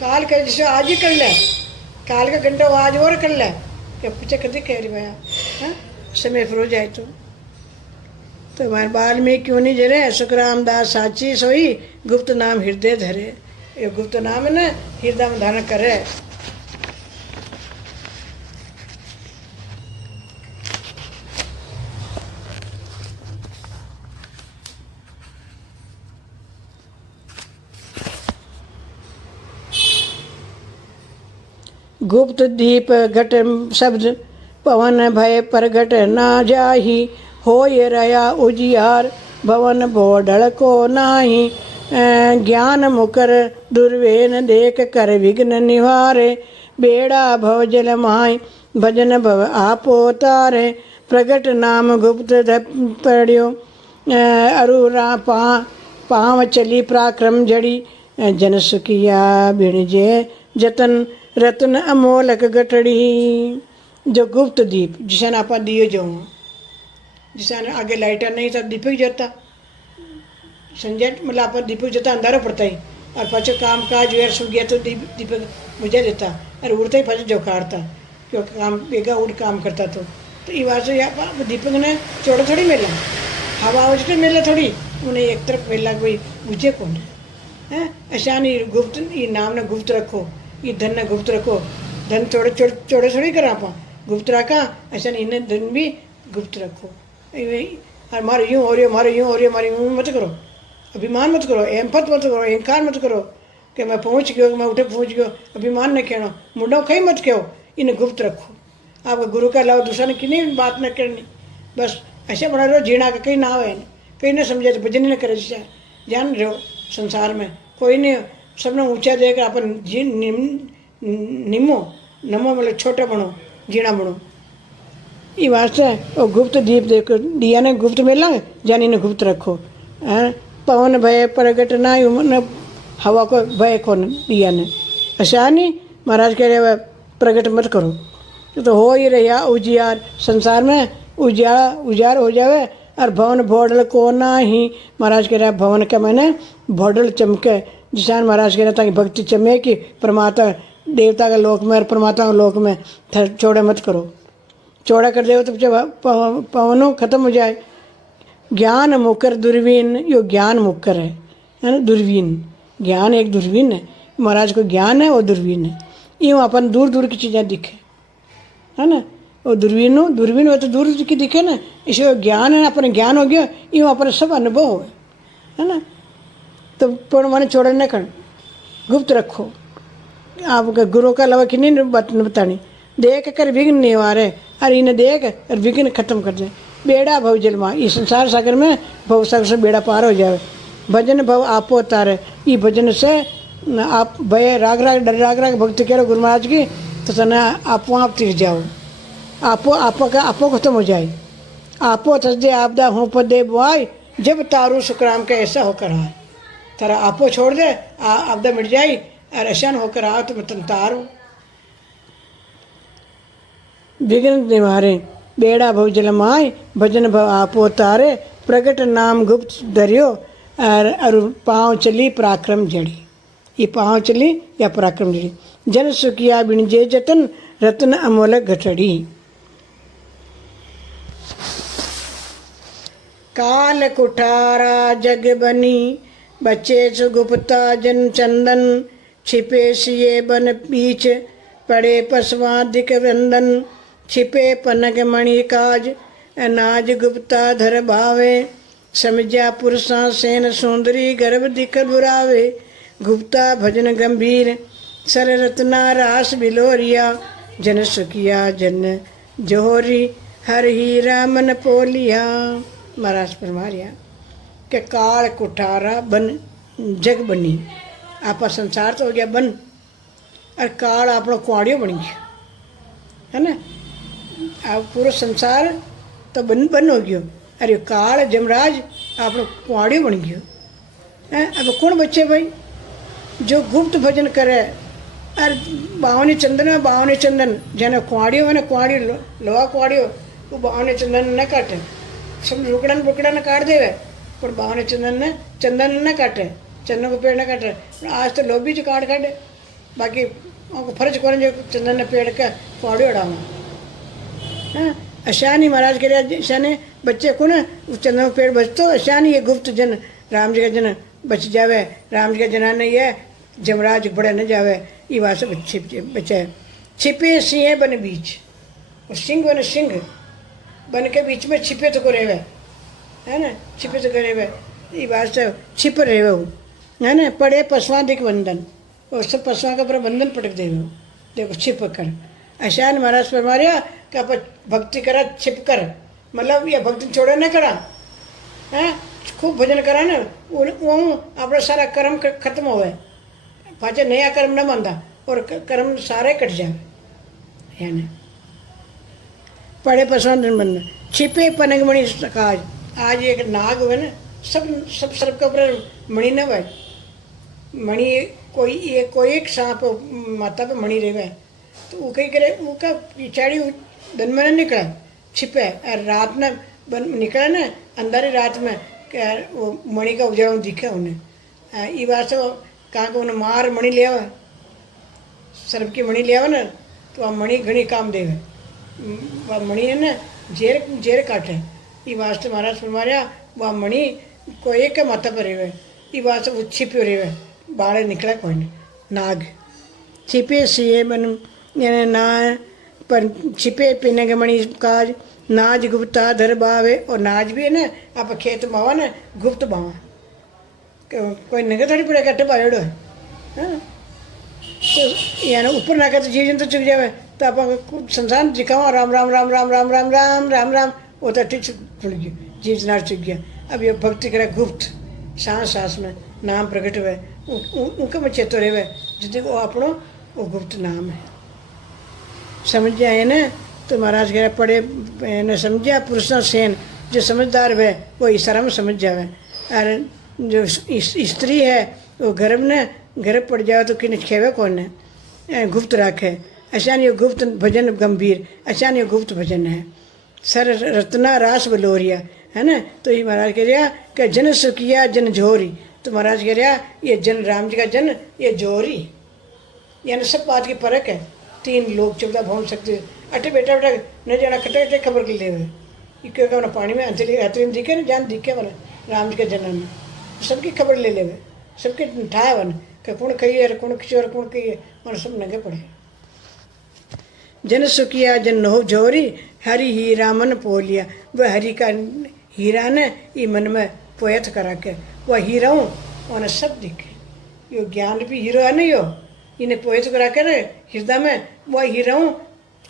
काल करे जिसे आज ही कर ले, काल का घंटा वो आज और कर ले क्या पूछे कभी कह रही भैया हाँ समय फिर हो जाए तो हमारे बाल में क्यों नहीं जरे सुख रामदास साची सोई गुप्त नाम हृदय धरे। ये गुप्त नाम है ना हृदय में धारण करे। गुप्त दीप घट शब्द पवन भय प्रगट ना जाही, होय रया उजियार भवन बोढ़ को नाही। ज्ञान मुकर दुर्वेन देख कर विघ्न निवारे, बेड़ा भव जल माय भजन भव आपो तारे। प्रगट नाम गुप्त पढ़्यो अरुरा पाँव चली पराक्रम जड़ी, जन सुखिया बिणजे जतन रत्न अमोलक गठड़ी। जो गुप्त दीप जिसे आप दिए जो जिसे आगे लाइटर नहीं था दीपक जाता संजय मतलब आप दीपक जाता अंधारा पड़ता ही और पचो काम काज वेर सूख गया तो दीपक बुझा देता और उड़ता ही पचो जोखाड़ता क्योंकि काम बेगा उड़ काम करता तो ये बात से दीपक ने चौड़ा थोड़ी मेला हवा उजटे मेला थोड़ी उन्हें एक तरफ मेला कोई बुझे कौन है ऐसा नहीं गुप्त ये नाम ने गुप्त रखो, ये धन ने गुप्त रखो, धन चौड़े चौड़े थोड़ी करा पा गुप्त रखा ऐसा नहीं इन्हें धन भी गुप्त रखो। हमारे यूँ हो रही हो हमारे यूँ हो रही हो हमारे यूँ मत करो, अभिमान मत करो, एम्पत मत करो, अहंकार मत करो कि मैं पहुँच गयो मैं उठे पहुँच गयो, अभिमान न कहना मुंडो कहीं मत कहो, इन्हें गुप्त रखो। आपका गुरु का अलावा दूसरा ने किन्हीं बात न करनी, बस ऐसे बना रहो जीना का कहीं ना हो कहीं ना समझे तो भजन न करे जान रहो संसार में कोई नहीं सबने ऊंचा देकर अपन जी निमो नमो मतलब छोटा बनो जीना बनो। ये वास्ते और गुप्त दीप देखो दिया ने गुप्त मिला जानी ने गुप्त रखो है। पवन भय प्रगट ना हवा को भय को दिया ने ऐसा नहीं महाराज कह रहे प्रगट मत करो तो हो ही रहा उजियार संसार में उजाड़ हो जावे और भवन भोडल को ना ही महाराज कह रहा भवन का मैंने भोडल चमके जिसान महाराज कह रहा ताकि भक्ति चमके परमात्मा देवता का लोक में और परमात्मा का लोक में चौड़े मत करो, चौड़ा कर दे तो पवनों खत्म हो जाए। ज्ञान मुकर दुर्वीन यो ज्ञान मुकर है ना दुर्वीन ज्ञान एक दुर्वीन है महाराज को ज्ञान है वो दुर्वीन है यूँ अपन दूर दूर की चीज़ें दिखे है ना वो दूरबीन हो तो दूर की दिखे ना इसे ज्ञान है अपने ज्ञान हो गया यूँ अपने सब अनुभव हो है ना। तो पूर्ण माने छोड़े न कर गुप्त रखो आपका गुरु का अलावा किन्हीं बतानी देख कर विघ्न निवारे और इन्हें देख और विघ्न खत्म कर दे। बेड़ा भव जलमा इस संसार सागर में भव सागर से बेड़ा पार हो जाए। भजन भव आपो तारे ये भजन से आप भय राग राग डर राग राग भक्ति करो गुरु महाराज की तो तना आपो आप तिर जाओ आपो खत्म हो जाए। आपो तस्दे आपदा हूँ पदे बुआई जब तारू सुखराम का ऐसा होकर आए तारा आपो छोड़ दे आपदा मिट जाए और ऐसा होकर आओ तो मैं तुम तारू विघ्न निवारे बेड़ा भव जलमाय भजन भव आपो तारे प्रगट नाम गुप्त धरियो और पाँव चली पराक्रम जड़ी। ये पाँव चली या पराक्रम जड़ी जन सुखिया बिणजे जतन रत्न अमोलक घटड़ी। काल कुठारा जग बनी, बचे सुगुप्ता जन चंदन, छिपे सिए बन बीच, पड़े पशवादिक वंदन, छिपे पनक मणि काज, अनाज गुप्ता धर भावे, समझा पुरुषा सेन सुंदरी, गर्भ दिख बुरावे, गुप्ता भजन गंभीर, सर रत्ना रास बिलोरिया, जन सुखिया जन जोहरी, हर हीरा मन पोलिया। महाराज फरमा रहा कि काल कुठारा बन जग बनी, आपा संसार तो हो गया बन, और काल आपनो कुआड़ियो बन गया है ना। आप पूरा संसार तो बन हो गयो, अरे काल जमराज आपनो कुआड़ियो बन गयो है। अब कौन बच्चे भाई जो गुप्त भजन करे, और बावनी चंदन में बावनी चंदन, जने कुआड़ियो है ना, कुआड़ी लोहा कुआड़ियो वो बावनी चंदन न काटे, सब रुकड़न बुकड़न काट देवे, पर बावनी चंदन न काटे, चंदन को पेड़ न काटे। आज तो लोभी जो काट काटे, बाकी उनको फर्ज करें जो चंदन ने पेड़ का कुआड़ी उड़ावा। हाँ अशानी महाराज के लिए अशाने बच्चे को ना चंदन को पेड़ बचतो, अशानी ये गुप्त जन राम जी का जन बच जावे, राम जी का जना नहीं है, जमराज बड़े न जावे, ये बात सब बचे। छिपे सिंह बन बीच, और सिंह बन सिंह बन के बीच में छिपे तो को रेवे है ना, छिपे तो करे वे, ये बात से छिप रहे वो है ना। पड़े पशुआ दिख बंधन, और सब पशुओं के ऊपर बंधन पटक दे वो, देखो छिप कर। ऐसा महाराज फरमाया कि आप भक्ति करा छिप कर, मतलब ये भक्ति छोड़े न करा है, खूब भजन करा ना, वो अपना सारा कर्म खत्म होवे, पाचे नया कर्म न बंधा, और कर्म सारे कट जाए है ना। पड़े पसंद बंधन, छिपे पनक मणि काज, आज एक नाग हुए ना, सब सर्प के ऊपर मणि न हुए, मणि कोई एक सांप माता पे मणि रहे, तो वो कहीं करे उसका पिछाड़ी दिन में न निकला, छिपे, और रात में निकला ना, अंदर रात में क्या वो मणि का उजाला दिखे उन्हें। ये बात से कहाँ को उन्हें मार मणि ले आवा, सर्प की मणि ले आवा ना, तो वह मणि घनी काम देवे, वह मणि है ना जेर काटे। ये वास्ते महाराज फरमाया वह मणि को एक माथा पर रहे, ये वास्ते वो छिपे रहे, बाहर निकला कोई नहीं। नाग छिपे सिए बन ना, पर छिपे पिने के मणि काज, नाज गुप्ता धर बावे, और नाज भी है ना आप खेत बावा ना गुप्त बावा, कोई नगर थोड़ी पड़े कट्टे पाड़ो है हाँ? तो यानी ऊपर ना कर तो जीव जंतु चुक जावे, तो आप संसार दिखाओ राम राम राम राम राम राम राम राम राम, वो तो ठीक चुक गया, जीव जनार चुक गया। अब ये भक्ति करे गुप्त, सांस सांस में नाम प्रकट हुए, उनके में चेतो रहे, जितने वो अपनो वो गुप्त नाम है। समझ जाए ना, तो महाराज कह पढ़े न समझा पुरुषा सेन, जो समझदार है वो इशारा में समझ जावे, और जो स्त्री है वो गर्भ ने गर्भ पड़ जाए तो किन खेवे कौन है, गुप्त राखे। ऐसा नहीं गुप्त भजन गंभीर, ऐसा नहीं गुप्त भजन है। सर रत्ना रास बलोरिया है ना, तो ये महाराज कह रहा कि जन सुखिया जन जोहरी, तो महाराज कह रहा ये जन राम जी का जन ये जोहरी, यानी सब बात की परख है। 3 लोग 14 भवन सकते अटे बेटा न जाना खटे खटे खबर के लिए क्योंकि पानी में अंतरी दिखे ना जान दिखे वाला राम जी के जन्म में सबकी खबर ले ले, सबके ठाए वन कि कौन कही है कौन किसी कौन कही है, और सब नंगे पड़े। जन सुखिया जन नो जोरी, हरि हीरा मन पोलिया, वह हरि का हीरा ने ये मन में पोयत करा के वह हीरा हूँ उन्हें सब दिखे, यो ज्ञान भी हीरो है नहीं, यो इन्हें पोयत करा के ना हृदय में वह हीरा हूँ।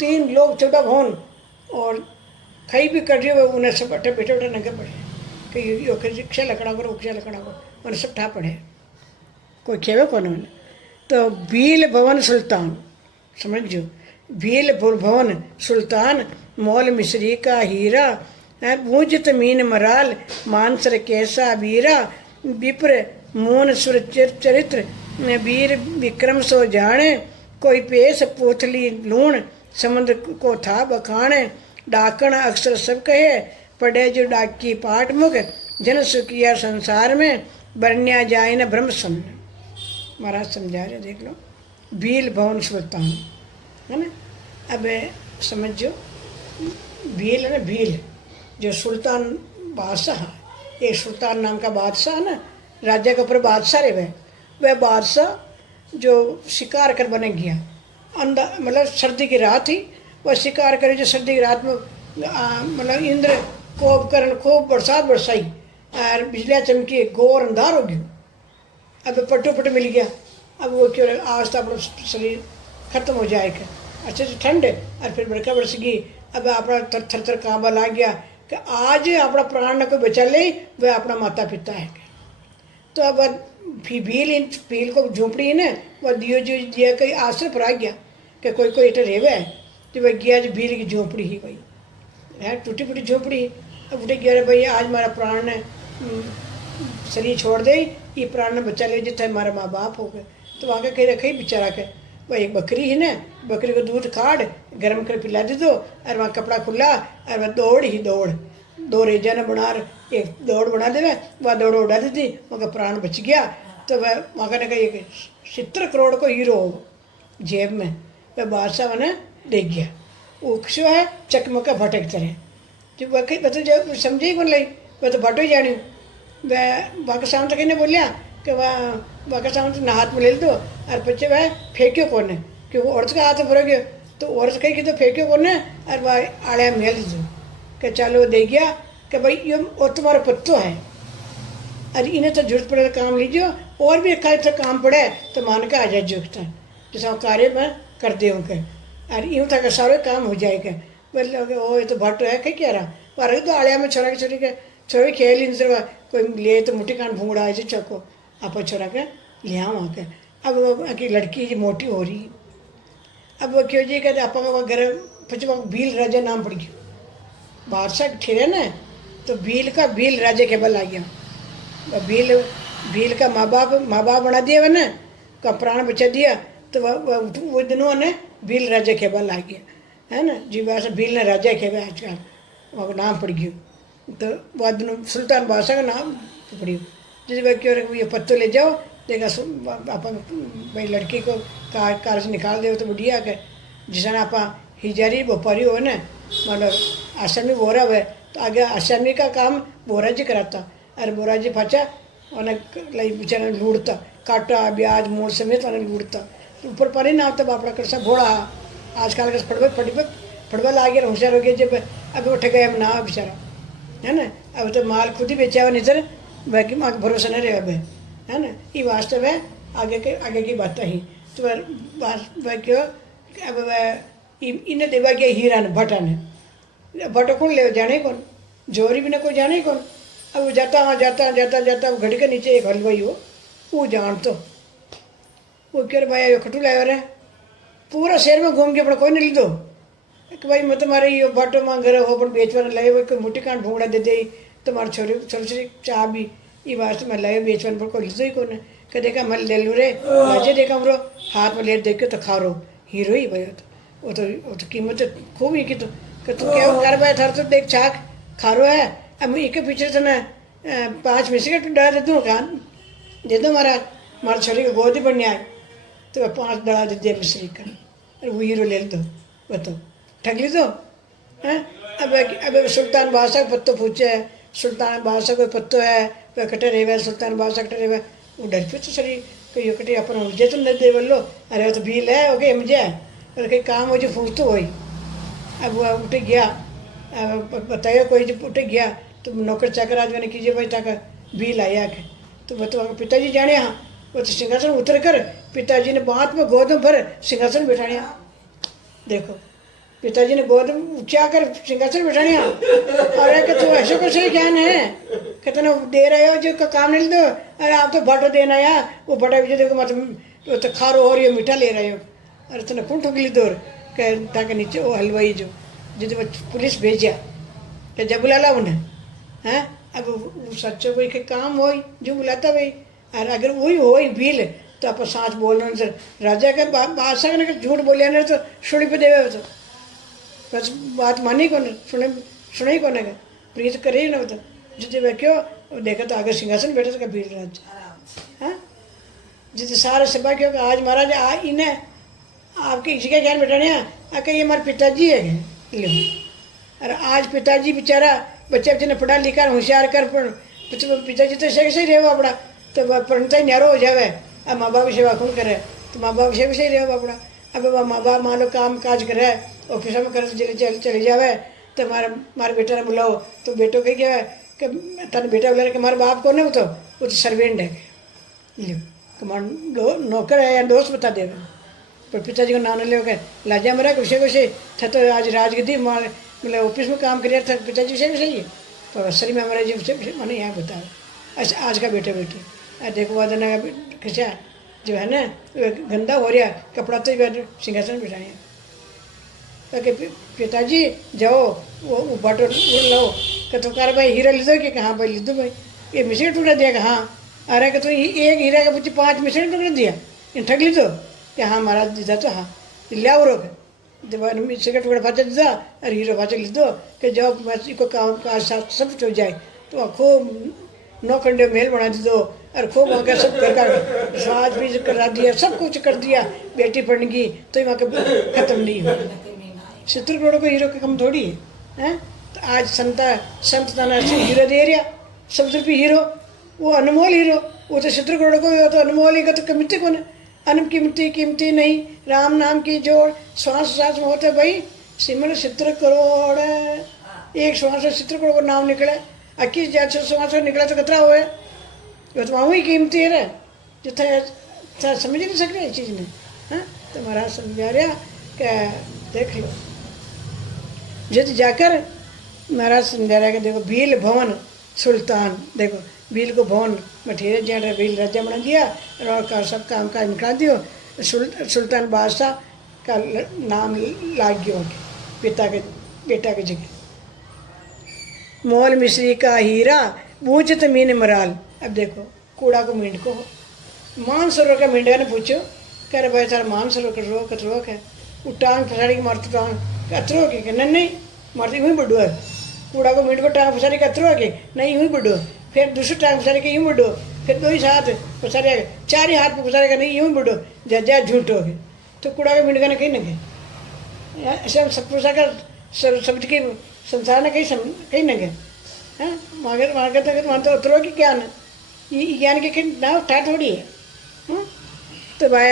3 लोग 14 भवन और कहीं भी कर रही हो उन्हें सब अट्ठे बैठे बैठे नंगे पड़े कि यो रिक्शा लकड़ा करो रिक्शा लकड़ा करो, उन्हें सब ठा पड़े, कोई खेवे कौन उन्हें। तो भील भवन सुल्तान, समझ जो भील भवन सुल्तान, मोल मिश्री का हीरा, बूझत मीन मराल, मानसर कैसा वीरा, विप्र मोन सुर चरित्र, वीर विक्रम सो जाने, कोई पेश पोथली लूण, समुद्र को था बखाने, डाकण अक्सर सब कहे, पढ़े जो डाकी पाठ मुख, जन सुखिया संसार में, बरन्या जाए न ब्रह्म सम। महाराज समझा रहे देख लो, भील भवन सुल्तान है ना। अब समझो भील है ना, भील जो सुल्तान बादशाह एक सुल्तान नाम का बादशाह है ना, राजा के ऊपर बादशाह रहे वह बादशाह जो शिकार कर बने गया अंदर, मतलब सर्दी की रात थी, वह शिकार करे जो सर्दी की रात में मतलब इंद्र कोप कर खूब बरसात बरसाई और बिजलियाँ चमकी, घोर अंधार हो गया। अब पट्टो पट मिल गया। अब वो क्यों आज तो अपना शरीर खत्म हो जाएगा, अच्छे से ठंड है और फिर बरखा बरस गई। अब अपना थर थर कांबा ला गया कि आज अपना प्राण न कोई बचा ले, वह अपना माता पिता है। तो अब भील को झोंपड़ी है ना, वह दियो जो दिया कहीं आश्रय पर आ गया कि कोई कोई इटे रेवे है। तो वह गया जो भील की झोंपड़ी ही भाई है, टूटी फूटी झोंपड़ी। अब उठे गया भाई आज हमारा प्राण ने शरीर छोड़ दे, ये प्राण ने बचा ले जितना हमारा माँ बाप हो गए। तो वहाँ का कहीं रखे बेचारा के, वह एक बकरी है ना, बकरी को दूध काट गर्म कर पिला दे दो और वहाँ कपड़ा खुला और वह दौड़ ही दौड़, दो रेजा ने बना एक दौड़ बना दे, वह दौड़ उड़ा दी थी, वहाँ प्राण बच गया। तो वह वहाँ का एक 70 करोड़ को हीरो जेब में वह बादशाह ने दे गया। उक्षो है चकमका भटक तरह जो वह मतलब जो समझे ही कौन लाई, वह तो भटो ही जानी। वह वहाँ के सामने कहने बोलिया कि वह के सामने ना हाथ में ले दो और बच्चे वह फेंक्यो कौन है कि वो औरत का हाथ में फर गया। तो औरत कही कि तो फेंक्यो कौन है और वह आड़े मेल दो कि चलो दे गया कि भाई ये और तुम्हारा पत्तो है और इन्हें तो जरूरत पड़े तो काम लीजिए, और भी एक तो काम पड़े तो मान के आ जाए जोगता जैसा कार्य में कर दे उनके और यूँ तक सारे काम हो जाएगा। बोले ओ ये तो भट्ट है कहीं क्या रहा पर तो आड़िया में छोरा के छोरी के छोरी खेल इन कोई ले तो मुट्ठी कान भूंगड़ा है चको आप छोरा के लिया वहाँ के। अब वो की लड़की जी मोटी हो रही, अब वो क्यों जी कहते आप घर पीछे भील राजा नाम पड़ गया बादशाह ठहरे ना, तो भील राजा के बल आ गया। भील का माँ बाप बना दिया वह ना, का प्राण बचा दिया। तो वो दिनों ने भील राजा के बल आ गया है ना जी, वैसे भील ने राजा के आजकल वहाँ नाम पड़ गया। तो वह दिनों सुल्तान बादशाह का नाम पड़ी। जैसे भाई क्यों ये पत्तो ले जाओ देखा अपन भाई लड़की को कार से निकाल दे तो बढ़िया के जिसने आप हिजारी व्यापारी हो ना, मतलब आसामी बोरा हुआ तो आगे आसामी का काम बोरा जी कराता अरे बोरा जी फंसा उन्हें बेचारा लूटता काटा ब्याज मोड़ समेत उन्हें लूटता ऊपर पर ही ना आता बापड़ा कर सब घोड़ा आजकल का फटबल आ गया होशियार हो गया। जब अब उठ गए ना बेचारा है ना, अब तो माल खुद ही बेचा हुआ नहीं बाकी माँ का भरोसा नहीं रहे अब है ना। ये वास्तव है आगे की बात ही। तो वह क्यों अब वह इन्हें देवा गया हीरा ने भट्टा ने, भट्टा कौन ले जाने कौन जोरी भी ना कोई जाने कौन। अब वो जाता घड़ी के नीचे एक हलवाई हो वो जान तो वो क्यों भाई खटू लाया रहे पूरा शहर में घूम के अपना कोई नहीं ली दो कि भाई मैं तुम्हारे ये बाटो मांग रहे हो अपन बेचवाने लाए कोई मुट्ठी कांड भूंगड़ा दे दे तुम्हारे छोरी चाह भी ये वास्ते मैं लाए बेचवान पर कोई लिखो ही कौन है कि देखा मैं ले लूँ रे राजे देखा हमरो हाथ में लेट देख के तो खा रो हीरो ही भाई वो तो कीमत खूब ही की तो तू क्या कर भाई थर तो देख चाक खा रो है। अब एक पीछे से ना 5 बिस्किट डाल दे दूँ कान दे दो हमारा छोरी को गोद ही बनने आए तो 5 डला दे दिया मिश्री का अरे वो हीरो ले दो बताओ ठग ली दो हैं। अब सुल्तान बादशाह का पत्तो पूछे है सुल्तान बादशाह कोई पत्तो है वह कटे रहे सुल्तान बादशाह कटे रहे वो डर पे तो सरी कोई ये कटे अपन मुझे तो नहीं दे बोलो अरे वो तो भील है ओके मुझे अरे कहीं काम हो जो फूस तो वही। अब वो उठ गया बताया कोई जब उठ गया तो नौकर चाकर आज मैंने कीजिए भाई ताका भील आया के तो वो तो पिताजी जाने हाँ वो तो सिंहासन उतर कर पिताजी ने बात में गोद में भर सिंहासन बैठाने देखो पिताजी ने गोद ऊंचा कर सिंहासन बैठाने अरे कि तू ऐसे कुछ ही ज्ञान है कितना दे रहे हो जो काम नहीं दो अरे आप तो भटो देना यार वो भटा भी देखो मतलब तो खारो और ये मीठा ले रहे हो अरे तुमने कौन ठुकली दूर ताकि नीचे वो हलवाई जो जिसे पुलिस भेजा कि जब बुला उन्हें हैं। अब वो सच्चो भाई के काम हो जो बुलाता भाई और अगर वही हो भील तो आप सांस बोलना राजा के बादशाह ने झूठ बोलिया नहीं तो सुनी पे देवे तो बस बात मानी कौन सुने ही कौन है प्रीत करे ही ना तो जिसे वह क्यों देखा तो आगे सिंहासन बैठे था भील राजा हाँ जिसे सारे सभा क्यों आज महाराज इन्हें आपके इसी का ज्ञान बैठाने आके ये हमारे पिताजी है। अरे आज पिताजी बेचारा बच्चे बच्चे ने पढ़ा लिखा होशियार कर પછી પિતાજી તો શેકશે રહેવા આપણા તો પરણતા ન્યારો हो जावे अब माँ बाप सेवा कौन करे तो माँ बाप से रहे अपना अब माँ बाप मान लो काम काज करे ऑफिस में करे चले जावे तो मारे बेटा ने बुलाओ तो बेटो कही गया कि तेने बेटा बोला कि मारे बाप कौन है वो तो सर्वेंट है लो नौकर है या दोस्त बता दे पर पिताजी को नाम ले लाजा मेरा कुछ था तो आज राजगद्दी मतलब ऑफिस में काम कर था पिताजी से भी सही है पर असरी में हमारे जी मैंने यहाँ बताया अच्छा आज का बेटे बेटी देखो वादन खिंचा जो है ना गंदा हो रहा कपड़ा तो सिंहासन बिठाए कि पिताजी जाओ वो बाटो लो कि तो कार भाई हीरा लीधो कि हाँ भाई लीधो भाई ये मिश्री टुकड़ा दिया कि हाँ अरे कि तो एक हीरा का पूछे 5 मिश्री टुकड़ा दिया इन ठग लीधो कि हाँ महाराज दीदा तो हाँ लिया रोक जब मिश्री का टुकड़ा फाचा दीदा और हीरो फाचा लीधो कि जाओ इसको काम काज सब हो जाए तो खूब 9 खंडे महल बना दो और खूब वहाँ का सब घर का साज भी करा दिया सब कुछ कर दिया बेटी पढ़ गई तो वहाँ का खत्म नहीं हुआ 70 करोड़ को हीरो का कम थोड़ी है हैं तो आज संत ताना से हीरो दे रहा 70 रुपये हीरो वो अनमोल हीरो वो तो 70 करोड़ को तो अनमोल ही का तो कीमती कौन है कीमती नहीं राम नाम की जोड़ श्वास में होते भाई सिमर 70 करोड़ एक श्वास से 70 करोड़ को नाम निकले 21 जात श्वास निकला तो कतरा हुआ ये तो वहाँ ही कीमती है रे जो था समझ नहीं सक रहे इस चीज़ में हाँ तो महाराज समझा रहा क्या देख लो जित जाकर महाराज समझा रहा कि देखो भील भवन सुल्तान देखो भील को भवन मठेरे जहाँ भील राजा बना दिया और का सब काम काज निकाल दियो सुल्तान बादशाह का नाम लाग गया बेटा के जगह मोल मिश्री का हीरा बूझत मीन मराल अब देखो कूड़ा को मींड को मान सरोवर का मींडा ने पूछो कह रहे भाई तारा मान सरोवर का रोक है वो टांग फसाड़ी की मारती टांग अतरो के नहीं मारती यूँ बड्डो है कूड़ा को मींड को टांग फसाड़ी का अतरो के नहीं यूँ बड्डो फिर दूसरी टांग फसाड़ी के यूँ बड्डो फिर 2 ही हाथ फसारे 4 ही हाथ पर फसारे का नहीं यूँ बड्डो जा झूठ हो गए तो कूड़ा का मींड का कहीं न गए ऐसा सब फसा कर शब्द की संसार ने कहीं न गए हाँ मांगे तो वहाँ तो उतरो की ज्ञान ये ज्ञान के ना उठा थोड़ी है तो भाई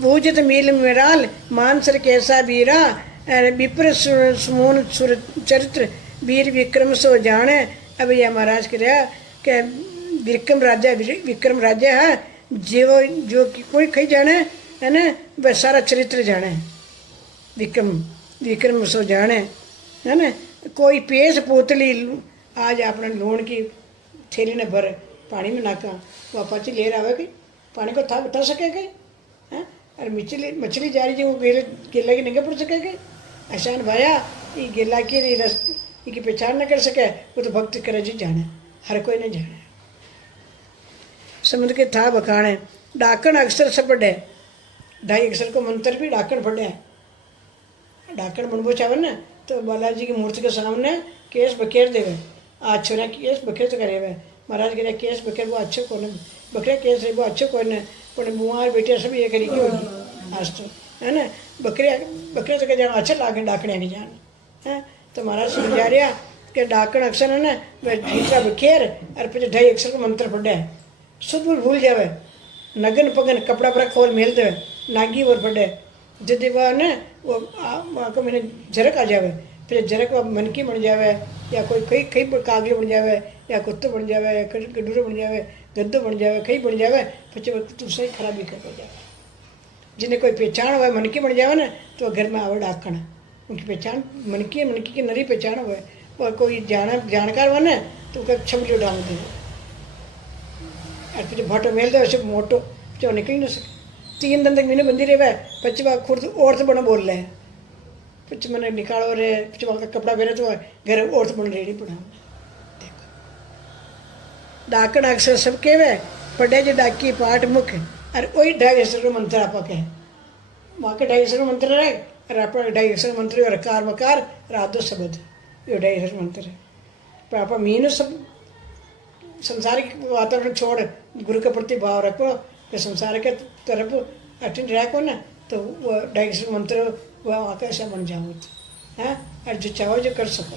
बूझत मील मिराल मानसर कैसा बीरा विप्र सुमोन सुर चरित्र वीर विक्रम सो जाने अब यह महाराज कह रहा कि विक्रम राजा है जो कोई कहीं जाने है ना वह सारा चरित्र जाने विक्रम सो जाने है ना कोई पेश पोतली आज आपने लूण की थैली ने भर पानी में नाका वो पाची ले रहा है कि पानी को था उतर सके कहीं हैं और मछली जा रही थी वो गिला की नंगे पड़ सके कहीं ऐसा भाया ये गिला की रस की पहचान न कर सके वो तो भक्त करे जी जाने हर कोई नहीं जाने समुद्र के था बखाने डाकण अक्षर सब पढ़े 2.5 अक्षर को मंत्र भी डाकण पढ़े डाकण बनबो चाहे ना तो बालाजी की मूर्ति के सामने केस बखेर देवे आज छोरा केस बखेर तो करे महाराज कह केस बखेर वो अच्छे कौन बकरे केस वो अच्छे कौन पर बुआर बेटे सब ये करी होगी आज तो है ना बकरे तो कह अच्छे लागे डाकने की जान है तो महाराज समझा रहा कि डाकण अक्षर है ना वह जीता बखेर और फिर 2.5 अक्षर को मंत्र पढ़े शुद्ध भूल जावे नगन पगन कपड़ा पर खोल मेल दे नागी और पढ़े जब वह ना वो को मैंने झरक आ जावे फिर झरक मनकी बन जावे या कोई कई कागली बन जावे या कुत्तो बन जावे या गडूरो बन जावे गद्दो बन जावे कई बन जावे फिर तू सही खराबी कर जावे जिन्हें कोई पहचान हुआ मनकी बन जावे ना तो घर में आवे डाकण उनकी पहचान मनकी की नरी पहचान हुआ और कोई जानकार हुआ ना तो उसका छबली डाल दे और फिर भटो मेल दे मोटो जो निकल ना सके 3 दिन तक मैंने बंदी रहे बच्चे वहाँ खुद औरत बना बोल रहे हैं फिर मैंने निकालो रे फिर वहाँ का कपड़ा पहने तो घर औरत बन रेडी पड़ा देखो डाकण अक्षर सब के वे पढ़े जो डाकी पाठ मुख और वही 2.5 अक्षर का मंत्र आप कहे वहाँ के 2.5 अक्षर का मंत्र रहे और आप 2.5 अक्षर का मंत्र और कार मकार राधो शब्द ये 2.5 अक्षर मंत्र है पर आप मीनो सब संसारिक वातावरण छोड़ गुरु के प्रति भाव रखो कि संसार के तरफ अटेंड रखो ना तो वो 2.5 अक्षर मंत्र वह आकाश बन जाओ हैं और जो चाहो जो कर सको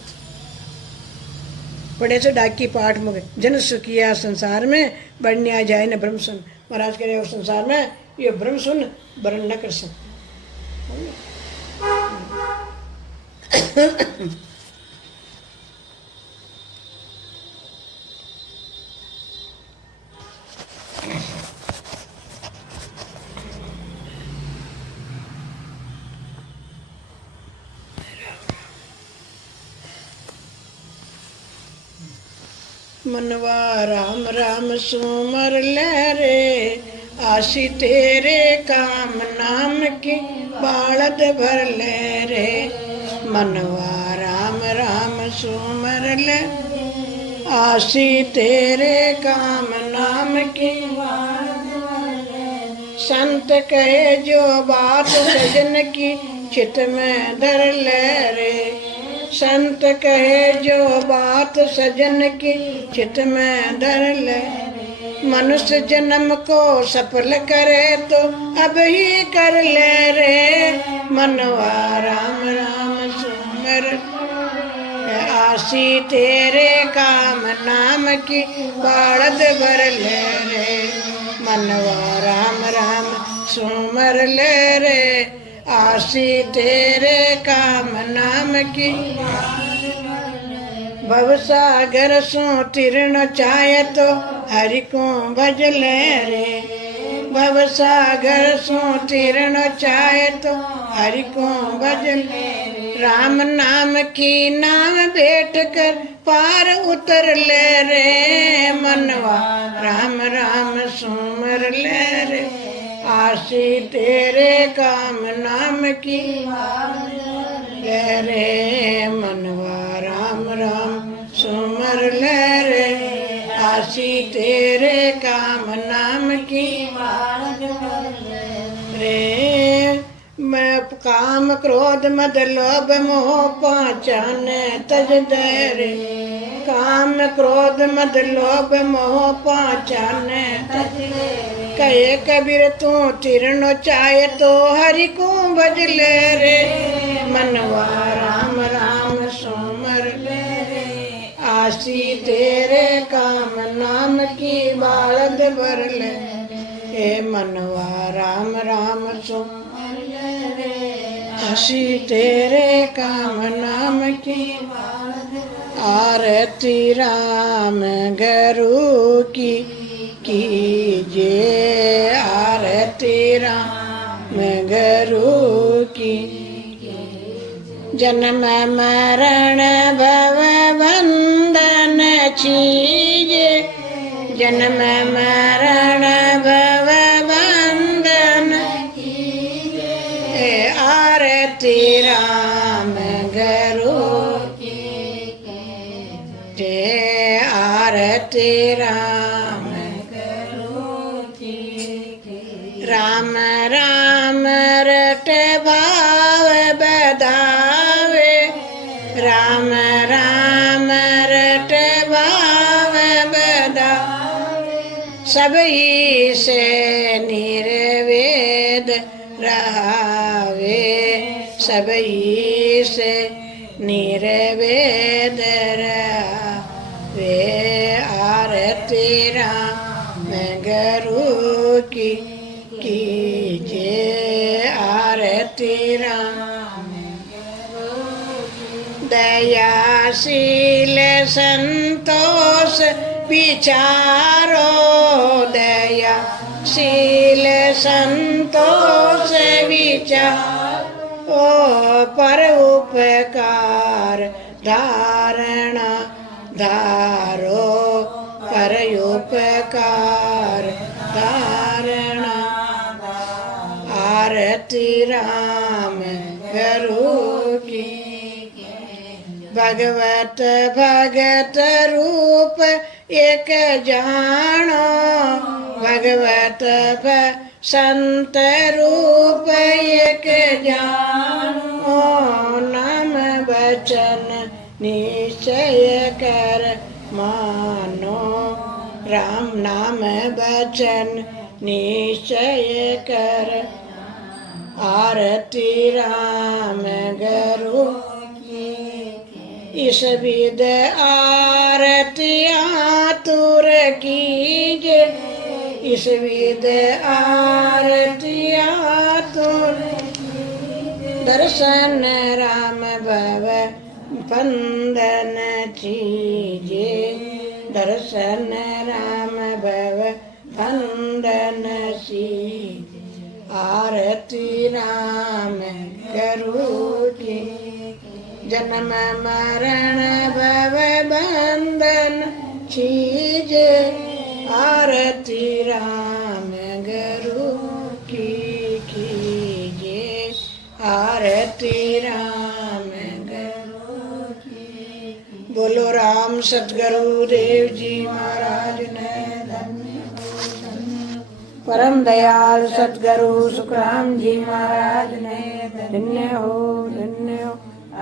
पढ़े तो डाकी पाठ मुगे जन सुखिया संसार में बढ़िया जाए न ब्रह्म सुन। महाराज कह रहे उस संसार में ये ब्रह्म सुन वर्ण न कर सकते। मनवा राम राम सुमर ले रे, आशी तेरे काम नाम की बालद भर ले रे। मनवा राम राम सुमर ले, आशी तेरे काम नाम की संत कहे जो बात सजन की चित में धर ले रे। संत कहे जो बात सजन की चित में धर ले। मनुष्य जन्म को सफल करे तो अब ही कर ले रे। मनवा राम राम सुमर, आशी तेरे काम नाम की बालद भर ले रे। मनवा राम राम सुमर ले रे, आशी तेरे काम नाम की। भवसागर सो तीर्ण चाहे तो हरि को भज ले रे। भवसागर सो तीर्ण चाहे तो हरि को भज ले। राम नाम की नाम भेंट कर पार उतर ले रे। मनवा राम राम सुमर ले रे, आशी तेरे काम नाम की ले रे। मनवा राम राम सुमर ले रे, आशी तेरे काम नाम की रे। मैं काम क्रोध मद लोभ मोह पहचाने तज दे रे। काम क्रोध मद लोभ मोह पहचाने तज दे। कहे कबीर तू तीर्ण चाहे तो हरि को भज ले रे। मनवा राम राम सुमर ले रे, आशी तेरे काम नाम की बालद भर ले। हे मनवा राम राम सुमर ले रे, आशी तेरे काम नाम की बालद। आरती राम गुरु की कीजे, आरती राम गुरु की। जन्म मरण भव बंधन छीजे, जन्म मरण भव बंधन छीजे। आरती राम गुरु की जय, आरती राम राम राम रट भाव बधावे। राम राम रट भाव बधावे। सबही से निर्वेद रहावे, सबही से निर्वेद रहावे। आरती राम गुरु की कीजे, आरती राम। दयाशील संतोष विचारो, दयाशील संतोष विचार। ओ पर उपकार धारणा धारो, पर उपकार धारणा। आरती राम गुरु की। भगवत भगत रूप एक जानो, भगवत संत रूप एक जानो। नाम वचन निश्चय कर मानो, राम नाम वचन निश्चय कर। आरती राम गुरु की। इस विद आरतियाँ तुर कीजे, इस विद आरतियाँ तुर दर्शन राम भव बंदन चीजे, दर्शन राम भव बंदन चीजे, आरती राम करो जी, जन्म मरण भव बंधन चीजे, आरती राम गुरु की कीजे, आरती राम गुरु की। बोलो राम सतगुरु देव जी महाराज ने परम दयाल सतगुरु सुखराम जी महाराज ने धन्य हो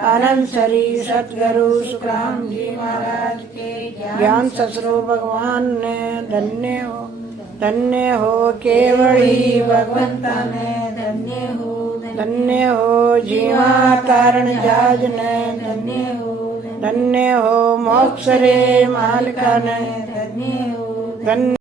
आनंद श्री सतगुरु सुखराम जी महाराज के ज्ञान ससुरो भगवान ने धन्य हो केवड़ी भगवंता ने धन्य हो जीवा तारण जाज ने धन्य हो मोक्ष रे मालिका ने धन्य